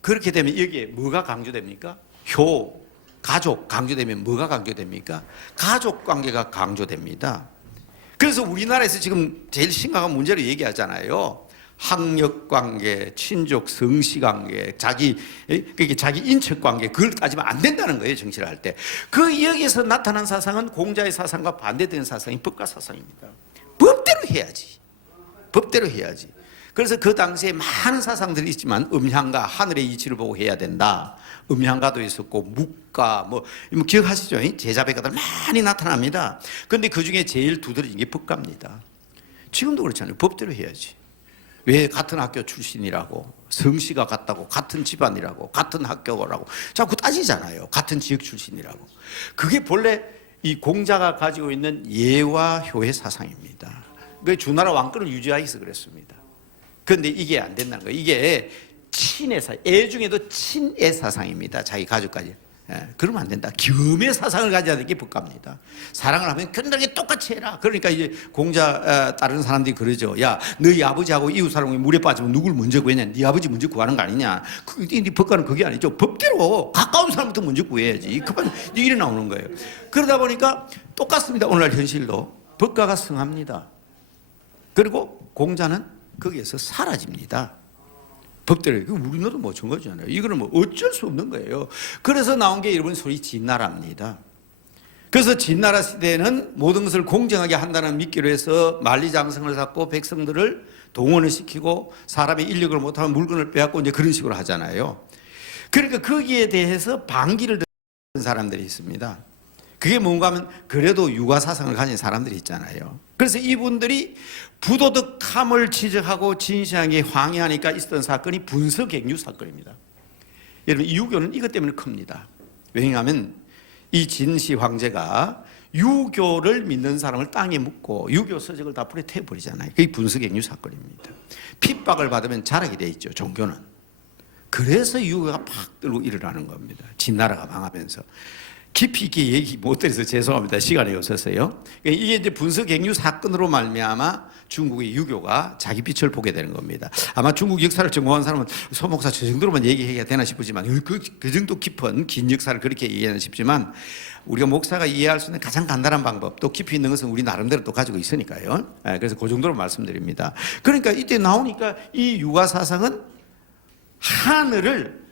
그렇게 되면 여기에 뭐가 강조됩니까? 효, 가족 강조되면 뭐가 강조됩니까? 가족 관계가 강조됩니다. 그래서 우리나라에서 지금 제일 심각한 문제를 얘기하잖아요. 학력관계, 친족 성씨관계, 자기 인척관계, 그걸 따지면 안 된다는 거예요. 정치를 할 때. 그 여기서 나타난 사상은 공자의 사상과 반대되는 사상이 법가 사상입니다. 법대로 해야지. 그래서 그 당시에 많은 사상들이 있지만 음향가, 하늘의 이치를 보고 해야 된다. 음향가도 있었고 묵가 뭐 기억하시죠? 제자백가들 많이 나타납니다. 그런데 그중에 제일 두드러진 게 법가입니다. 지금도 그렇잖아요. 법대로 해야지. 왜 같은 학교 출신이라고, 성씨가 같다고, 같은 집안이라고, 같은 학교라고 자꾸 따지잖아요. 같은 지역 출신이라고. 그게 본래 이 공자가 가지고 있는 예와 효의 사상입니다. 그 주나라 왕권을 유지하기 위해서 그랬습니다. 그런데 이게 안 된다는 거예요. 이게 친애 사상, 애 중에도 친애 사상입니다. 자기 가족까지. 그러면 안 된다. 겸의 사상을 가져야 되는 게 법가입니다. 사랑을 하면 견당하게 똑같이 해라. 그러니까 이제 공자 따르는 사람들이 그러죠. 야, 너희 아버지하고 이웃 사람이 물에 빠지면 누굴 먼저 구했냐? 네 아버지 먼저 구하는 거 아니냐? 네 법가는 그게 아니죠. 법대로 가까운 사람부터 먼저 구해야지. 급한 이래 나오는 거예요. 그러다 보니까 똑같습니다. 오늘날 현실도 법가가 성합니다. 그리고 공자는 거기에서 사라집니다. 법대로. 우리나라도 마찬가지잖아요. 이거는 뭐 어쩔 수 없는 거예요. 그래서 나온 게 여러분 소위 진나라입니다. 그래서 진나라 시대에는 모든 것을 공정하게 한다는 미끼로 해서 만리장성을 쌓고 백성들을 동원을 시키고 사람의 인력을 못하면 물건을 빼앗고 이제 그런 식으로 하잖아요. 그러니까 거기에 대해서 반기를 듣는 사람들이 있습니다. 그게 뭔가 하면 그래도 육아 사상을 가진 사람들이 있잖아요. 그래서 이분들이 부도덕함을 지적하고 진시하게 항의하니까 있었던 사건이 분서객류 사건입니다. 여러분, 이 유교는 이것 때문에 큽니다. 왜냐하면 이 진시 황제가 유교를 믿는 사람을 땅에 묻고 유교 서적을 다 불에 태워버리잖아요. 그게 분서객류 사건입니다. 핍박을 받으면 자락이 돼 있죠, 종교는. 그래서 유교가 팍 들고 일어나는 겁니다. 진나라가 망하면서. 깊이 있게 얘기 못 드려서 죄송합니다. 시간이 없었어요. 이게 이제 분서객류 사건으로 말미암아 중국의 유교가 자기 빛을 보게 되는 겁니다. 아마 중국 역사를 전공한 사람은 소 목사 저 정도로만 얘기해야 되나 싶지만 그 정도 깊은 긴 역사를 그렇게 얘기하나 싶지만 우리가 목사가 이해할 수 있는 가장 간단한 방법, 또 깊이 있는 것은 우리 나름대로 또 가지고 있으니까요. 그래서 그 정도로 말씀드립니다. 그러니까 이때 나오니까 이 유가 사상은 하늘을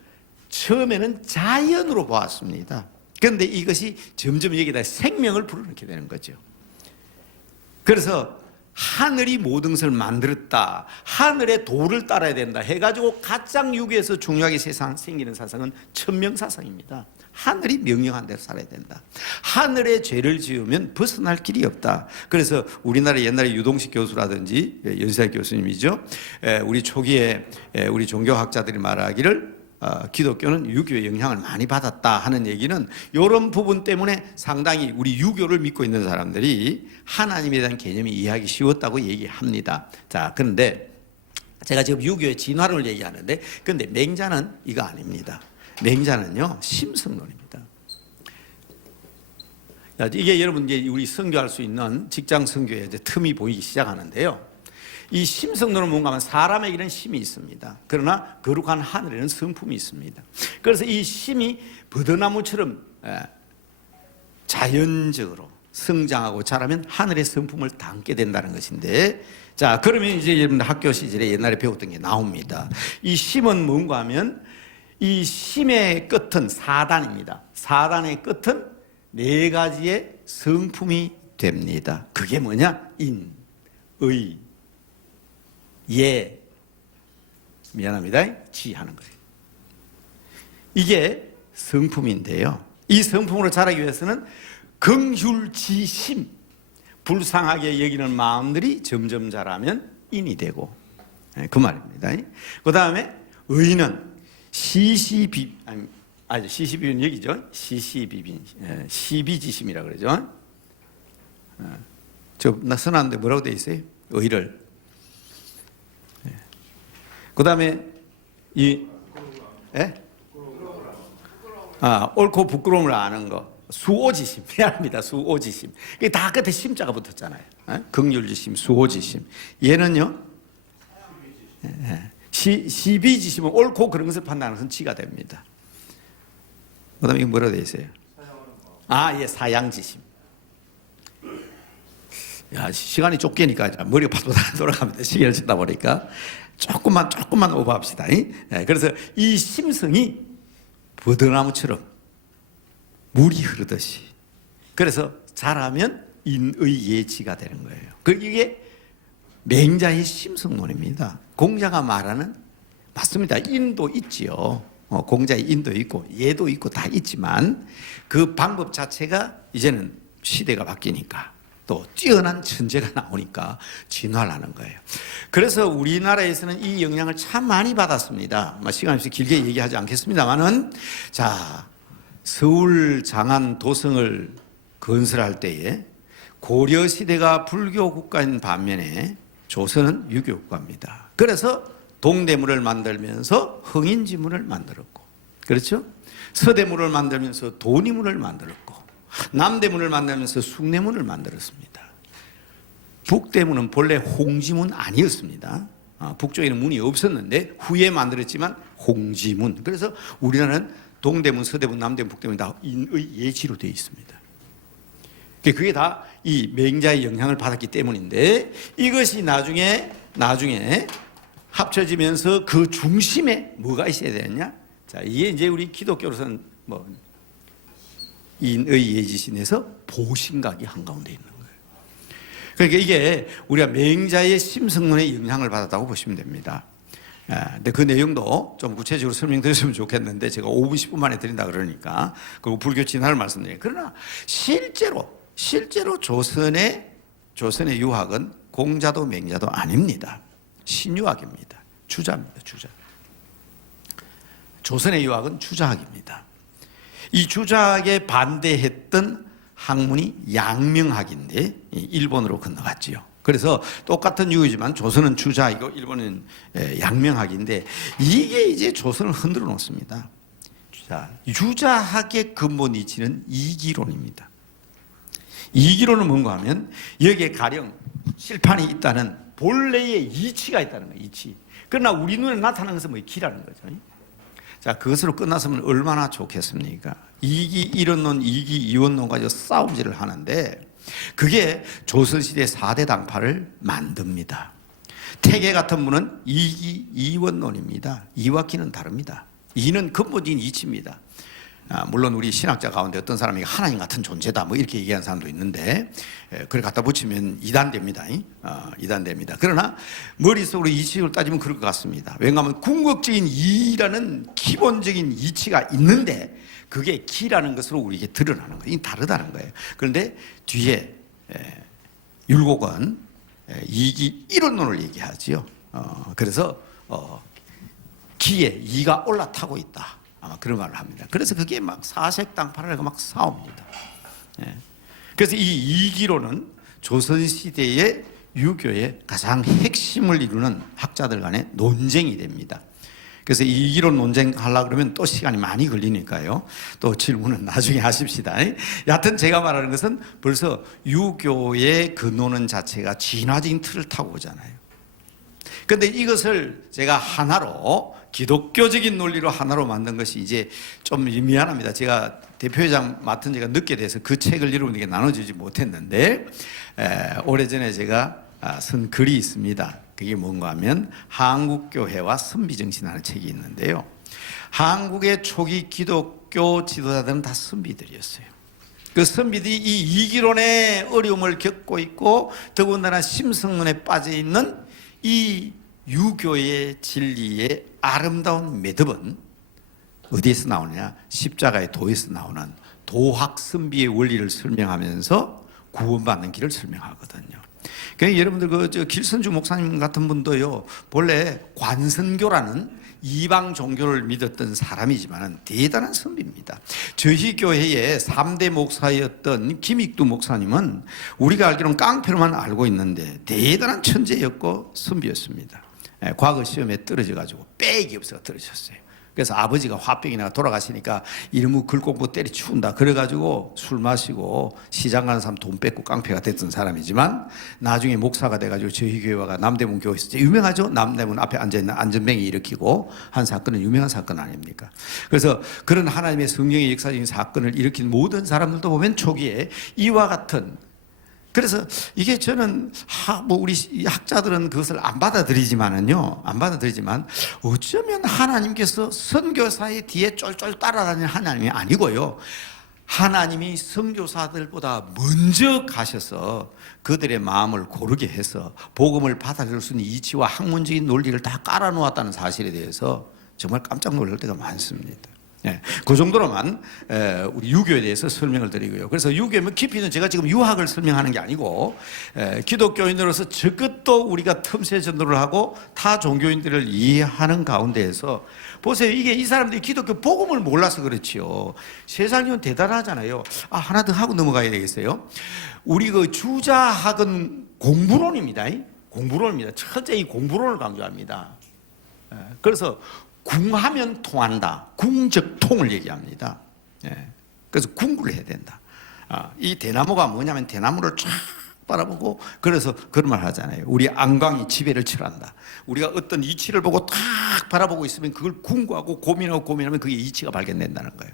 처음에는 자연으로 보았습니다. 그런데 이것이 점점 여기다 생명을 불어넣게 되는 거죠. 그래서 하늘이 모든 것을 만들었다, 하늘의 도를 따라야 된다 해가지고 가장 유교에서 중요하게 세상 생기는 사상은 천명사상입니다. 하늘이 명령한 대로 살아야 된다. 하늘의 죄를 지으면 벗어날 길이 없다. 그래서 우리나라 옛날에 유동식 교수라든지 연세학 교수님이죠, 우리 초기에 우리 종교학자들이 말하기를 기독교는 유교의 영향을 많이 받았다 하는 얘기는 이런 부분 때문에 상당히 우리 유교를 믿고 있는 사람들이 하나님에 대한 개념이 이해하기 쉬웠다고 얘기합니다. 자, 그런데 제가 지금 유교의 진화론을 얘기하는데, 그런데 맹자는 이거 아닙니다. 맹자는요, 심성론입니다. 이게 여러분 이제 우리 선교할 수 있는 직장 선교에 이제 틈이 보이기 시작하는데요. 이 심성론은 뭔가 하면 사람에게는 심이 있습니다. 그러나 거룩한 하늘에는 성품이 있습니다. 그래서 이 심이 버드나무처럼 자연적으로 성장하고 자라면 하늘의 성품을 담게 된다는 것인데, 자, 그러면 이제 여러분들 학교 시절에 옛날에 배웠던 게 나옵니다. 이 심은 뭔가 하면 이 심의 끝은 사단입니다. 사단의 끝은 네 가지의 성품이 됩니다. 그게 뭐냐? 인, 의, 예, 미안합니다, 지하는 거예요. 이게 성품인데요, 이 성품으로 자라기 위해서는 긍휼지심, 불쌍하게 여기는 마음들이 점점 자라면 인이 되고, 그 말입니다. 그 다음에 의는 시시비빈 여기죠. 시시비빈, 시비지심이라고 그러죠. 나 써놨는데 뭐라고 돼 있어요? 의를. 그 다음에 옳고 부끄러움을 아는 거, 수오지심, 미안합니다, 수오지심. 이게 다 끝에 심자가 붙었잖아요. 긍휼지심, 수오지심. 얘는요, 시비지심은 옳고 그런 것을 판단하는 것은 지가 됩니다. 그 다음에 이거 뭐라고 되어 있어요? 예, 사양지심. 야, 시간이 쫓기니까 머리가 파도다 돌아갑니다. 시계를 쳐다 보니까. 조금만 오버합시다. 그래서 이 심성이 버드나무처럼 물이 흐르듯이, 그래서 자라면 인의 예지가 되는 거예요. 이게 맹자의 심성론입니다. 공자가 말하는, 맞습니다, 인도 있지요. 공자의 인도 있고 예도 있고 다 있지만 그 방법 자체가 이제는 시대가 바뀌니까 또 뛰어난 천재가 나오니까 진화를 하는 거예요. 그래서 우리나라에서는 이 영향을 참 많이 받았습니다. 시간 없이 길게 얘기하지 않겠습니다만은, 자, 서울 장안 도성을 건설할 때에 고려 시대가 불교 국가인 반면에 조선은 유교 국가입니다. 그래서 동대문을 만들면서 흥인지문을 만들었고, 그렇죠? 서대문을 만들면서 도니문을 만들었고, 남대문을 만들면서 숭례문을 만들었습니다. 북대문은 본래 홍지문 아니었습니다. 북쪽에는 문이 없었는데 후에 만들었지만 홍지문. 그래서 우리나라는 동대문, 서대문, 남대문, 북대문 다 인의 예지로 되어 있습니다. 그게 다 이 맹자의 영향을 받았기 때문인데, 이것이 나중에 합쳐지면서 그 중심에 뭐가 있어야 되느냐? 자, 이게 이제 우리 기독교로서는 인의 예지신에서 보신각이 한가운데 있는 거예요. 그러니까 이게 우리가 맹자의 심성론의 영향을 받았다고 보시면 됩니다. 근데 그 내용도 좀 구체적으로 설명드렸으면 좋겠는데 제가 5분 10분 만에 드린다 그러니까, 그리고 불교 진화를 말씀드려요. 그러나 실제로 조선의 유학은 공자도 맹자도 아닙니다. 신유학입니다. 주자입니다. 주자. 조선의 유학은 주자학입니다. 이 주자학에 반대했던 학문이 양명학인데 일본으로 건너갔지요. 그래서 똑같은 유교지만 조선은 주자이고 일본은 양명학인데, 이게 이제 조선을 흔들어 놓습니다. 유자학의 근본 이치는 이기론입니다. 이기론은 뭔가 하면 여기에 가령 실판이 있다는 본래의 이치가 있다는 거예요. 이치. 그러나 우리 눈에 나타나는 것은 뭐 기라는 거죠. 자, 그것으로 끝났으면 얼마나 좋겠습니까? 이기 이론론, 이기 이원론 가지고 싸움질을 하는데, 그게 조선시대 4대 당파를 만듭니다. 태계 같은 분은 이기 이원론입니다. 이와 기는 다릅니다. 이는 근본적인 이치입니다. 물론 우리 신학자 가운데 어떤 사람이 하나님 같은 존재다 뭐 이렇게 얘기하는 사람도 있는데 그걸 갖다 붙이면 이단됩니다. 이단됩니다. 그러나 머릿속으로 이치를 따지면 그럴 것 같습니다. 왜냐하면 궁극적인 이라는 기본적인 이치가 있는데 그게 기라는 것으로 우리에게 드러나는 거예요. 이게 다르다는 거예요. 그런데 뒤에 율곡은 이기 이론론을 얘기하지요. 그래서 기에 이가 올라타고 있다. 아마 그런 말을 합니다. 그래서 그게 막 사색당파를 막 싸웁니다. 그래서 이 이기론은 조선시대의 유교의 가장 핵심을 이루는 학자들 간의 논쟁이 됩니다. 그래서 이 이기론 논쟁하려고 그러면 또 시간이 많이 걸리니까요. 또 질문은 나중에 하십시다. 여하튼 제가 말하는 것은 벌써 유교의 근원은 자체가 진화적인 틀을 타고 오잖아요. 그런데 이것을 제가 하나로 기독교적인 논리로 하나로 만든 것이 이제 좀 미안합니다. 제가 대표회장 맡은 지가 늦게 돼서 그 책을 여러분에게 나눠주지 못했는데 오래전에 제가 쓴 글이 있습니다. 그게 뭔가 하면 한국교회와 선비정신이라는 책이 있는데요. 한국의 초기 기독교 지도자들은 다 선비들이었어요. 그 선비들이 이 이기론의 어려움을 겪고 있고 더군다나 심성론에 빠져 있는 이 유교의 진리의 아름다운 매듭은 어디에서 나오느냐? 십자가의 도에서 나오는 도학선비의 원리를 설명하면서 구원받는 길을 설명하거든요. 그러니까 여러분들 그 길선주 목사님 같은 분도요, 본래 관선교라는 이방 종교를 믿었던 사람이지만 대단한 선비입니다. 저희 교회의 3대 목사였던 김익두 목사님은 우리가 알기로는 깡패로만 알고 있는데 대단한 천재였고 선비였습니다. 과거 시험에 떨어져가지고 빽이 없어서 떨어졌어요. 그래서 아버지가 화병이 나가 돌아가시니까 이놈의 글공부 때리 추운다 그래가지고 술 마시고 시장 가는 사람 돈 뺏고 깡패가 됐던 사람이지만 나중에 목사가 돼가지고 저희 교회가 남대문 교회에서 유명하죠. 남대문 앞에 앉아있는 안전뱅이 일으키고 한 사건은 유명한 사건 아닙니까? 그래서 그런 하나님의 성령의 역사적인 사건을 일으킨 모든 사람들도 보면 초기에 이와 같은, 그래서 이게 저는 뭐 우리 학자들은 그것을 안 받아들이지만 어쩌면 하나님께서 선교사의 뒤에 쫄쫄 따라다니는 하나님이 아니고요, 하나님이 선교사들보다 먼저 가셔서 그들의 마음을 고르게 해서 복음을 받아들일 수 있는 이치와 학문적인 논리를 다 깔아놓았다는 사실에 대해서 정말 깜짝 놀랄 때가 많습니다. 그 정도로만 우리 유교에 대해서 설명을 드리고요. 그래서 유교의 깊이는 제가 지금 유학을 설명하는 게 아니고 기독교인으로서 적극도 우리가 틈새 전도를 하고 타 종교인들을 이해하는 가운데에서 보세요. 이게 이 사람들이 기독교 복음을 몰라서 그렇지요. 세상이면 대단하잖아요. 하나 더 하고 넘어가야 되겠어요. 우리 그 주자학은 공부론입니다. 공부론입니다. 첫째 이 공부론을 강조합니다. 그래서 궁하면 통한다. 궁적통을 얘기합니다. 그래서 궁구를 해야 된다. 이 대나무가 뭐냐면 대나무를 쫙 바라보고 그래서 그런 말 하잖아요. 우리 안광이 지배를 철한다. 우리가 어떤 이치를 보고 탁 바라보고 있으면 그걸 궁구하고 고민하면 그게 이치가 발견된다는 거예요.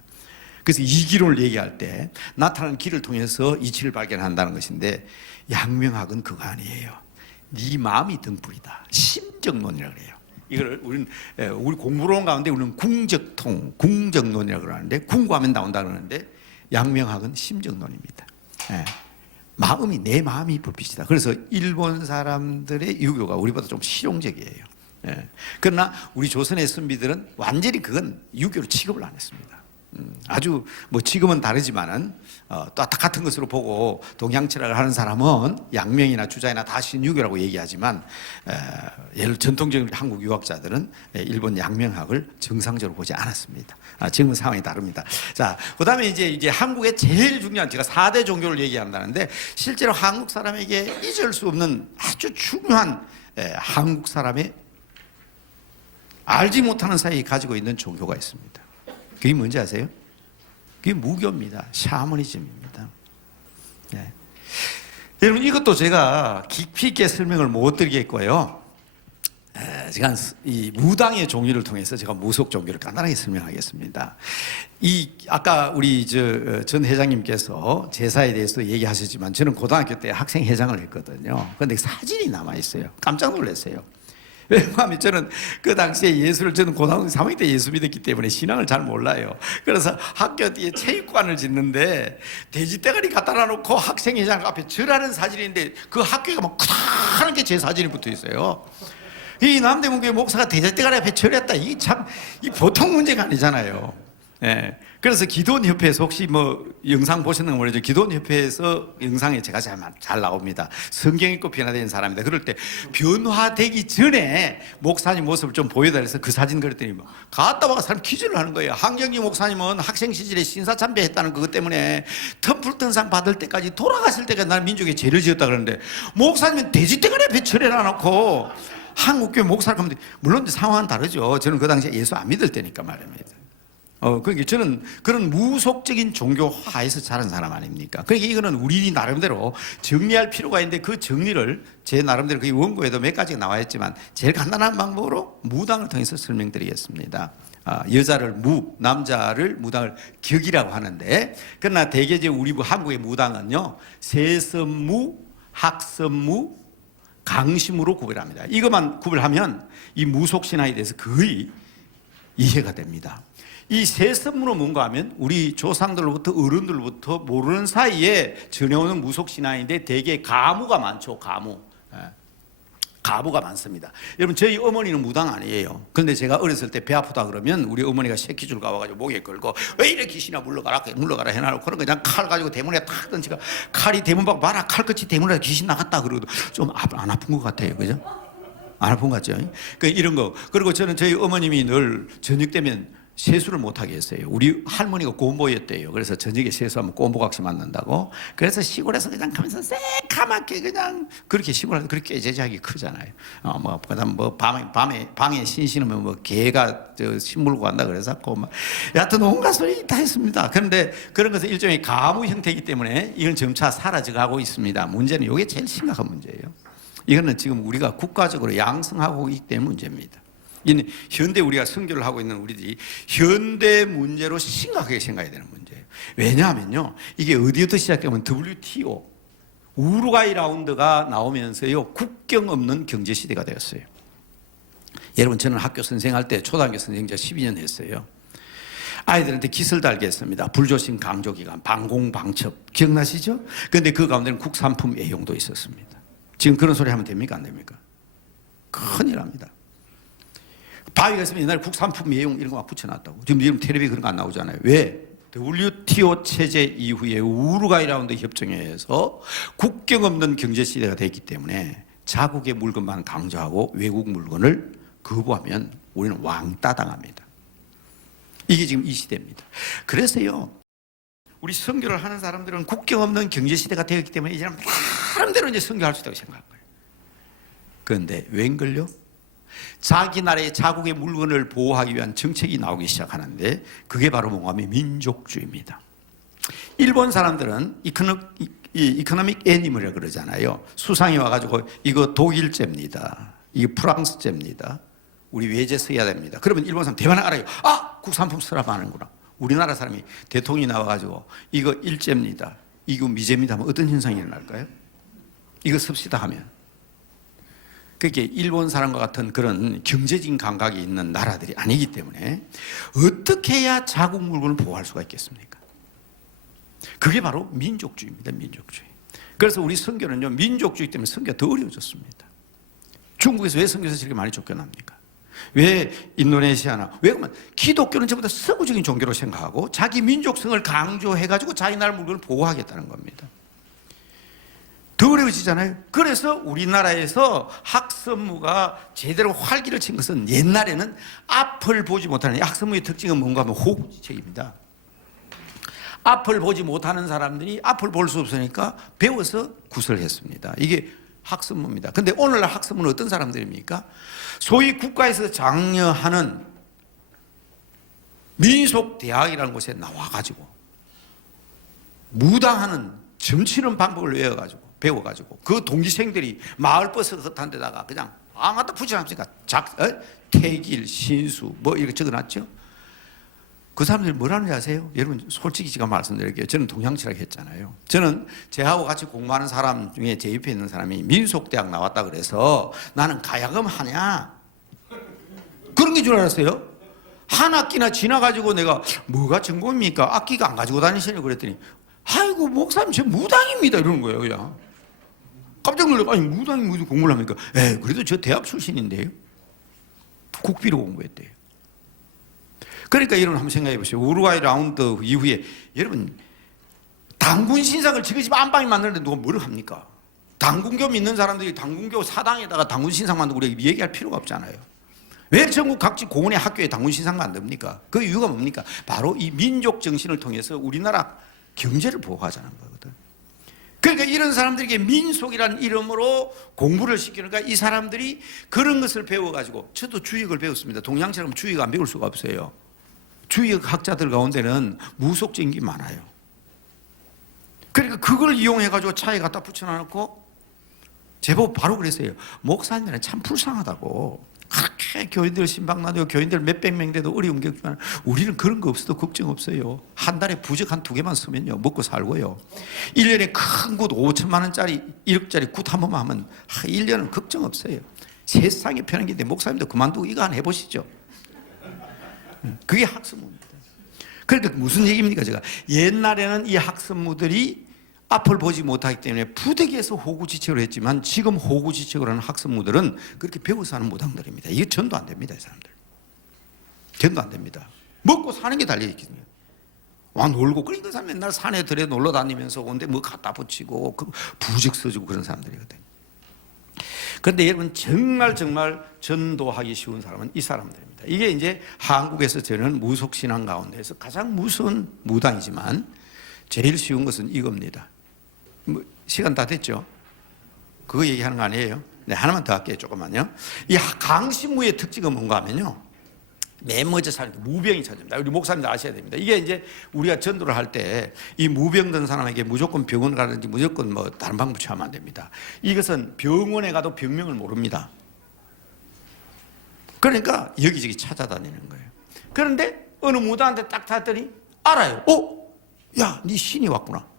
그래서 이기론을 얘기할 때 나타나는 길을 통해서 이치를 발견한다는 것인데 양명학은 그거 아니에요. 네 마음이 등불이다. 심정론이라고 그래요. 이걸 우리 공부론 가운데 우리는 궁적론이라고 그러는데 궁구하면 나온다 그러는데 양명학은 심정론입니다. 내 마음이 불빛이다. 그래서 일본 사람들의 유교가 우리보다 좀 실용적이에요. 그러나 우리 조선의 선비들은 완전히 그건 유교로 취급을 안 했습니다. 아주 뭐 지금은 다르지만은 또 같은 것으로 보고 동양철학을 하는 사람은 양명이나 주자이나 다 신유교라고 얘기하지만 예를 전통적인 한국 유학자들은 일본 양명학을 정상적으로 보지 않았습니다. 지금은 상황이 다릅니다. 자, 그다음에 이제 한국의 제일 중요한 제가 4대 종교를 얘기한다는데 실제로 한국 사람에게 잊을 수 없는 아주 중요한 한국 사람의 알지 못하는 사이에 가지고 있는 종교가 있습니다. 그게 뭔지 아세요? 그게 무교입니다. 샤머니즘입니다. 여러분 이것도 제가 깊이 있게 설명을 못 드리겠고요. 제가 이 무당의 종류를 통해서 제가 무속 종교를 간단하게 설명하겠습니다. 아까 우리 전 회장님께서 제사에 대해서 얘기하셨지만 저는 고등학교 때 학생 회장을 했거든요. 그런데 사진이 남아 있어요. 깜짝 놀랐어요. 왜냐하면 저는 그 당시에 저는 고등학교 3학년 때 예수 믿었기 때문에 신앙을 잘 몰라요. 그래서 학교 뒤에 체육관을 짓는데 돼지대가리 갖다 놔놓고 학생회장 앞에 절하는 사진인데 그 학교가 막 크다란 게 제 사진이 붙어 있어요. 이 남대문교회 목사가 돼지대가리 앞에 절했다. 이게 참 보통 문제가 아니잖아요. 예. 그래서 기도원협회에서 혹시 뭐 영상 보셨는지 모르죠. 기도원협회에서 영상에 제가 잘 나옵니다. 성경 읽고 변화된 사람이다. 그럴 때 변화되기 전에 목사님 모습을 좀 보여달래서 그 사진 그렸더니 뭐 갔다 와가 사람 기절을 하는 거예요. 한경기 목사님은 학생 시절에 신사참배했다는 그것 때문에 텀플턴상 받을 때까지 돌아갔을 때까지 나는 민족에 죄를 지었다 그러는데 목사님은 돼지대가리 앞에 절해놔 놓고 한국교회 목사를 하면 물론 상황은 다르죠. 저는 그 당시에 예수 안 믿을 때니까 말입니다. 그러니까 저는 그런 무속적인 종교 하에서 자란 사람 아닙니까? 그러니까 이거는 우리 나름대로 정리할 필요가 있는데 그 정리를 제 나름대로 그 원고에도 몇 가지가 나와 있지만 제일 간단한 방법으로 무당을 통해서 설명드리겠습니다. 여자를 무, 남자를 무당을 격이라고 하는데 그러나 대개 이제 우리 한국의 무당은요 세선무, 학선무, 강심으로 구별합니다. 이것만 구별하면 이 무속신화에 대해서 거의 이해가 됩니다. 이 세선무는 뭔가 하면 우리 조상들로부터 어른들로부터 모르는 사이에 전해오는 무속신앙인데 대개 가무가 많죠. 가무가 많습니다. 여러분 저희 어머니는 무당 아니에요. 그런데 제가 어렸을 때 배 아프다 그러면 우리 어머니가 새끼줄 가와가지고 목에 걸고 왜 이래 귀신아 물러가라 해놔놓고 그런 거 그냥 칼 가지고 대문에 탁 던지고 칼이 대문 밖 봐라 칼끝이 대문에 귀신 나갔다 그러고 좀 안 아픈 것 같아요. 그죠? 안 아픈 것 같죠? 그 이런 거. 그리고 저는 저희 어머님이 늘 저녁 되면 세수를 못하게 했어요. 우리 할머니가 고모였대요. 그래서 저녁에 세수하면 꼼보각시 맞는다고. 그래서 시골에서 그냥 가면서 새카맣게 그냥 그렇게 시골에서 그렇게 제작이 크잖아요. 그다음 방에 신시는 뭐 개가 신 물고 간다 그래서 여하튼 온갖 소리 다 했습니다. 그런데 그런 것은 일종의 가무 형태이기 때문에 이건 점차 사라져가고 있습니다. 문제는 이게 제일 심각한 문제예요. 이거는 지금 우리가 국가적으로 양성하고 있기 때문에 문제입니다. 현대 우리가 선교를 하고 있는 우리들이 현대 문제로 심각하게 생각해야 되는 문제예요. 왜냐하면요, 이게 어디부터 시작되면 WTO 우루과이 라운드가 나오면서요 국경 없는 경제 시대가 되었어요. 여러분 저는 학교 선생할 때 초등학교 선생 제가 12년 했어요. 아이들한테 기술 달게 했습니다. 불조심 강조기간, 방공방첩 기억나시죠? 그런데 그 가운데는 국산품 애용도 있었습니다. 지금 그런 소리 하면 됩니까 안 됩니까? 큰일 납니다. 바위가 있으면 옛날에 국산품 예용 이런 거 막 붙여놨다고. 지금 텔레비에 그런 거 안 나오잖아요. 왜? WTO 체제 이후에 우루과이 라운드 협정에 의해서 국경 없는 경제 시대가 됐기 때문에 자국의 물건만 강조하고 외국 물건을 거부하면 우리는 왕따 당합니다. 이게 지금 이 시대입니다. 그래서요, 우리 선교를 하는 사람들은 국경 없는 경제 시대가 되었기 때문에 이제 나름대로 이제 선교할 수 있다고 생각한 거예요. 그런데 웬걸요? 자기 나라의 자국의 물건을 보호하기 위한 정책이 나오기 시작하는데 그게 바로 뭔가 하면 민족주의입니다. 일본 사람들은 이코노믹 애니멀이라고 그러잖아요. 수상이 와가지고 이거 독일제입니다. 이거 프랑스제입니다. 우리 외제 써야 됩니다. 그러면 일본 사람 대만에 알아요. 국산품 쓰라고 하는구나. 우리나라 사람이 대통령이 나와가지고 이거 일제입니다. 이거 미제입니다 하면 어떤 현상이 일어날까요? 이거 씁시다 하면. 그게 일본 사람과 같은 그런 경제적인 감각이 있는 나라들이 아니기 때문에 어떻게 해야 자국 물건을 보호할 수가 있겠습니까? 그게 바로 민족주의입니다. 민족주의. 그래서 우리 선교는요 민족주의 때문에 선교가 더 어려워졌습니다. 중국에서 왜 선교에서 저렇게 많이 쫓겨납니까? 왜 인도네시아나 왜 그러면 기독교는 전부 다 서구적인 종교로 생각하고 자기 민족성을 강조해가지고 자기 나라 물건을 보호하겠다는 겁니다. 더 어려워지잖아요. 그래서 우리나라에서 학선무가 제대로 활기를 친 것은 옛날에는 앞을 보지 못하는 학선무의 특징은 뭔가 하면 호구지책입니다. 앞을 보지 못하는 사람들이 앞을 볼 수 없으니까 배워서 구설했습니다. 이게 학선무입니다. 그런데 오늘날 학선무는 어떤 사람들입니까? 소위 국가에서 장려하는 민속대학이라는 곳에 나와가지고 무당하는 점치는 방법을 배워가지고 그 동기생들이 마을버스 흩한 데다가 그냥 아무것도 붙여놨으니까 태길, 신수 뭐 이렇게 적어놨죠. 그 사람들이 뭐라는지 아세요? 여러분 솔직히 제가 말씀드릴게요. 저는 동양치라고 했잖아요. 저는 저하고 같이 공부하는 사람 중에 제 옆에 있는 사람이 민속대학 나왔다 그래서 나는 가야금 하냐? 그런 게 줄 알았어요. 한 학기나 지나가지고 내가 뭐가 전공입니까? 악기가 안 가지고 다니시냐고 그랬더니 아이고 목사님 저 무당입니다 이러는 거예요. 그냥 깜짝 놀라고 아니 무당이 무슨 공부를 합니까? 그래도 저 대학 출신인데요. 국비로 공부했대요. 그러니까 여러분 한번 생각해 보세요. 우루과이 라운드 이후에 여러분 당군 신상을 지그 집 안방에 만드는데 누가 뭘 합니까? 당군교 믿는 사람들이 당군교 사당에다가 당군 신상 만들고 우리가 얘기할 필요가 없잖아요. 왜 전국 각지 공원의 학교에 당군 신상 만듭니까? 그 이유가 뭡니까? 바로 이 민족 정신을 통해서 우리나라 경제를 보호하자는 거거든. 그러니까 이런 사람들에게 민속이라는 이름으로 공부를 시키니까 이 사람들이 그런 것을 배워가지고 저도 주역을 배웠습니다. 동양처럼 주역 안 배울 수가 없어요. 주역 학자들 가운데는 무속적인 게 많아요. 그러니까 그걸 이용해가지고 차에 갖다 붙여놔놓고 제법 바로 그랬어요. 목사님들은 참 불쌍하다고. 그렇게 교인들 신방나도 교인들 몇백 명 돼도 어려운 게 없지만 우리는 그런 거 없어도 걱정 없어요. 한 달에 부적 한 2개만 쓰면요 먹고 살고요. 1년에 큰 굿 5천만 원짜리 1억짜리 굿 한 번만 하면 1년은 걱정 없어요. 세상에 편한 게 목사님도 그만두고 이거 하나 해보시죠. 그게 학습무입니다. 그러니까 무슨 얘기입니까? 제가 옛날에는 이 학습무들이 앞을 보지 못하기 때문에 부득이해서 호구지책을 했지만 지금 호구지책을 하는 학습무들은 그렇게 배워서 하는 무당들입니다. 이게 전도 안 됩니다. 이 사람들 전도 안 됩니다. 먹고 사는 게 달려있거든요. 와 놀고 그러니까 그 사람 맨날 산에 들에 놀러 다니면서 온데 뭐 갖다 붙이고 부적 써주고 그런 사람들이거든요. 그런데 여러분 정말 전도하기 쉬운 사람은 이 사람들입니다. 이게 이제 한국에서 저는 무속신앙 가운데서 가장 무서운 무당이지만 제일 쉬운 것은 이겁니다. 뭐 시간 다 됐죠? 그거 얘기하는 거 아니에요? 네, 하나만 더 할게요. 조금만요. 이 강신무의 특징은 뭔가 하면요. 맨 먼저 사는 게 무병이 찾습니다. 우리 목사님들 아셔야 됩니다. 이게 이제 우리가 전도를 할 때 이 무병든 사람에게 무조건 병원 가든지 무조건 뭐 다른 방법 취하면 안 됩니다. 이것은 병원에 가도 병명을 모릅니다. 그러니까 여기저기 찾아다니는 거예요. 그런데 어느 무당한테 딱 탔더니 알아요. 야, 네 신이 왔구나.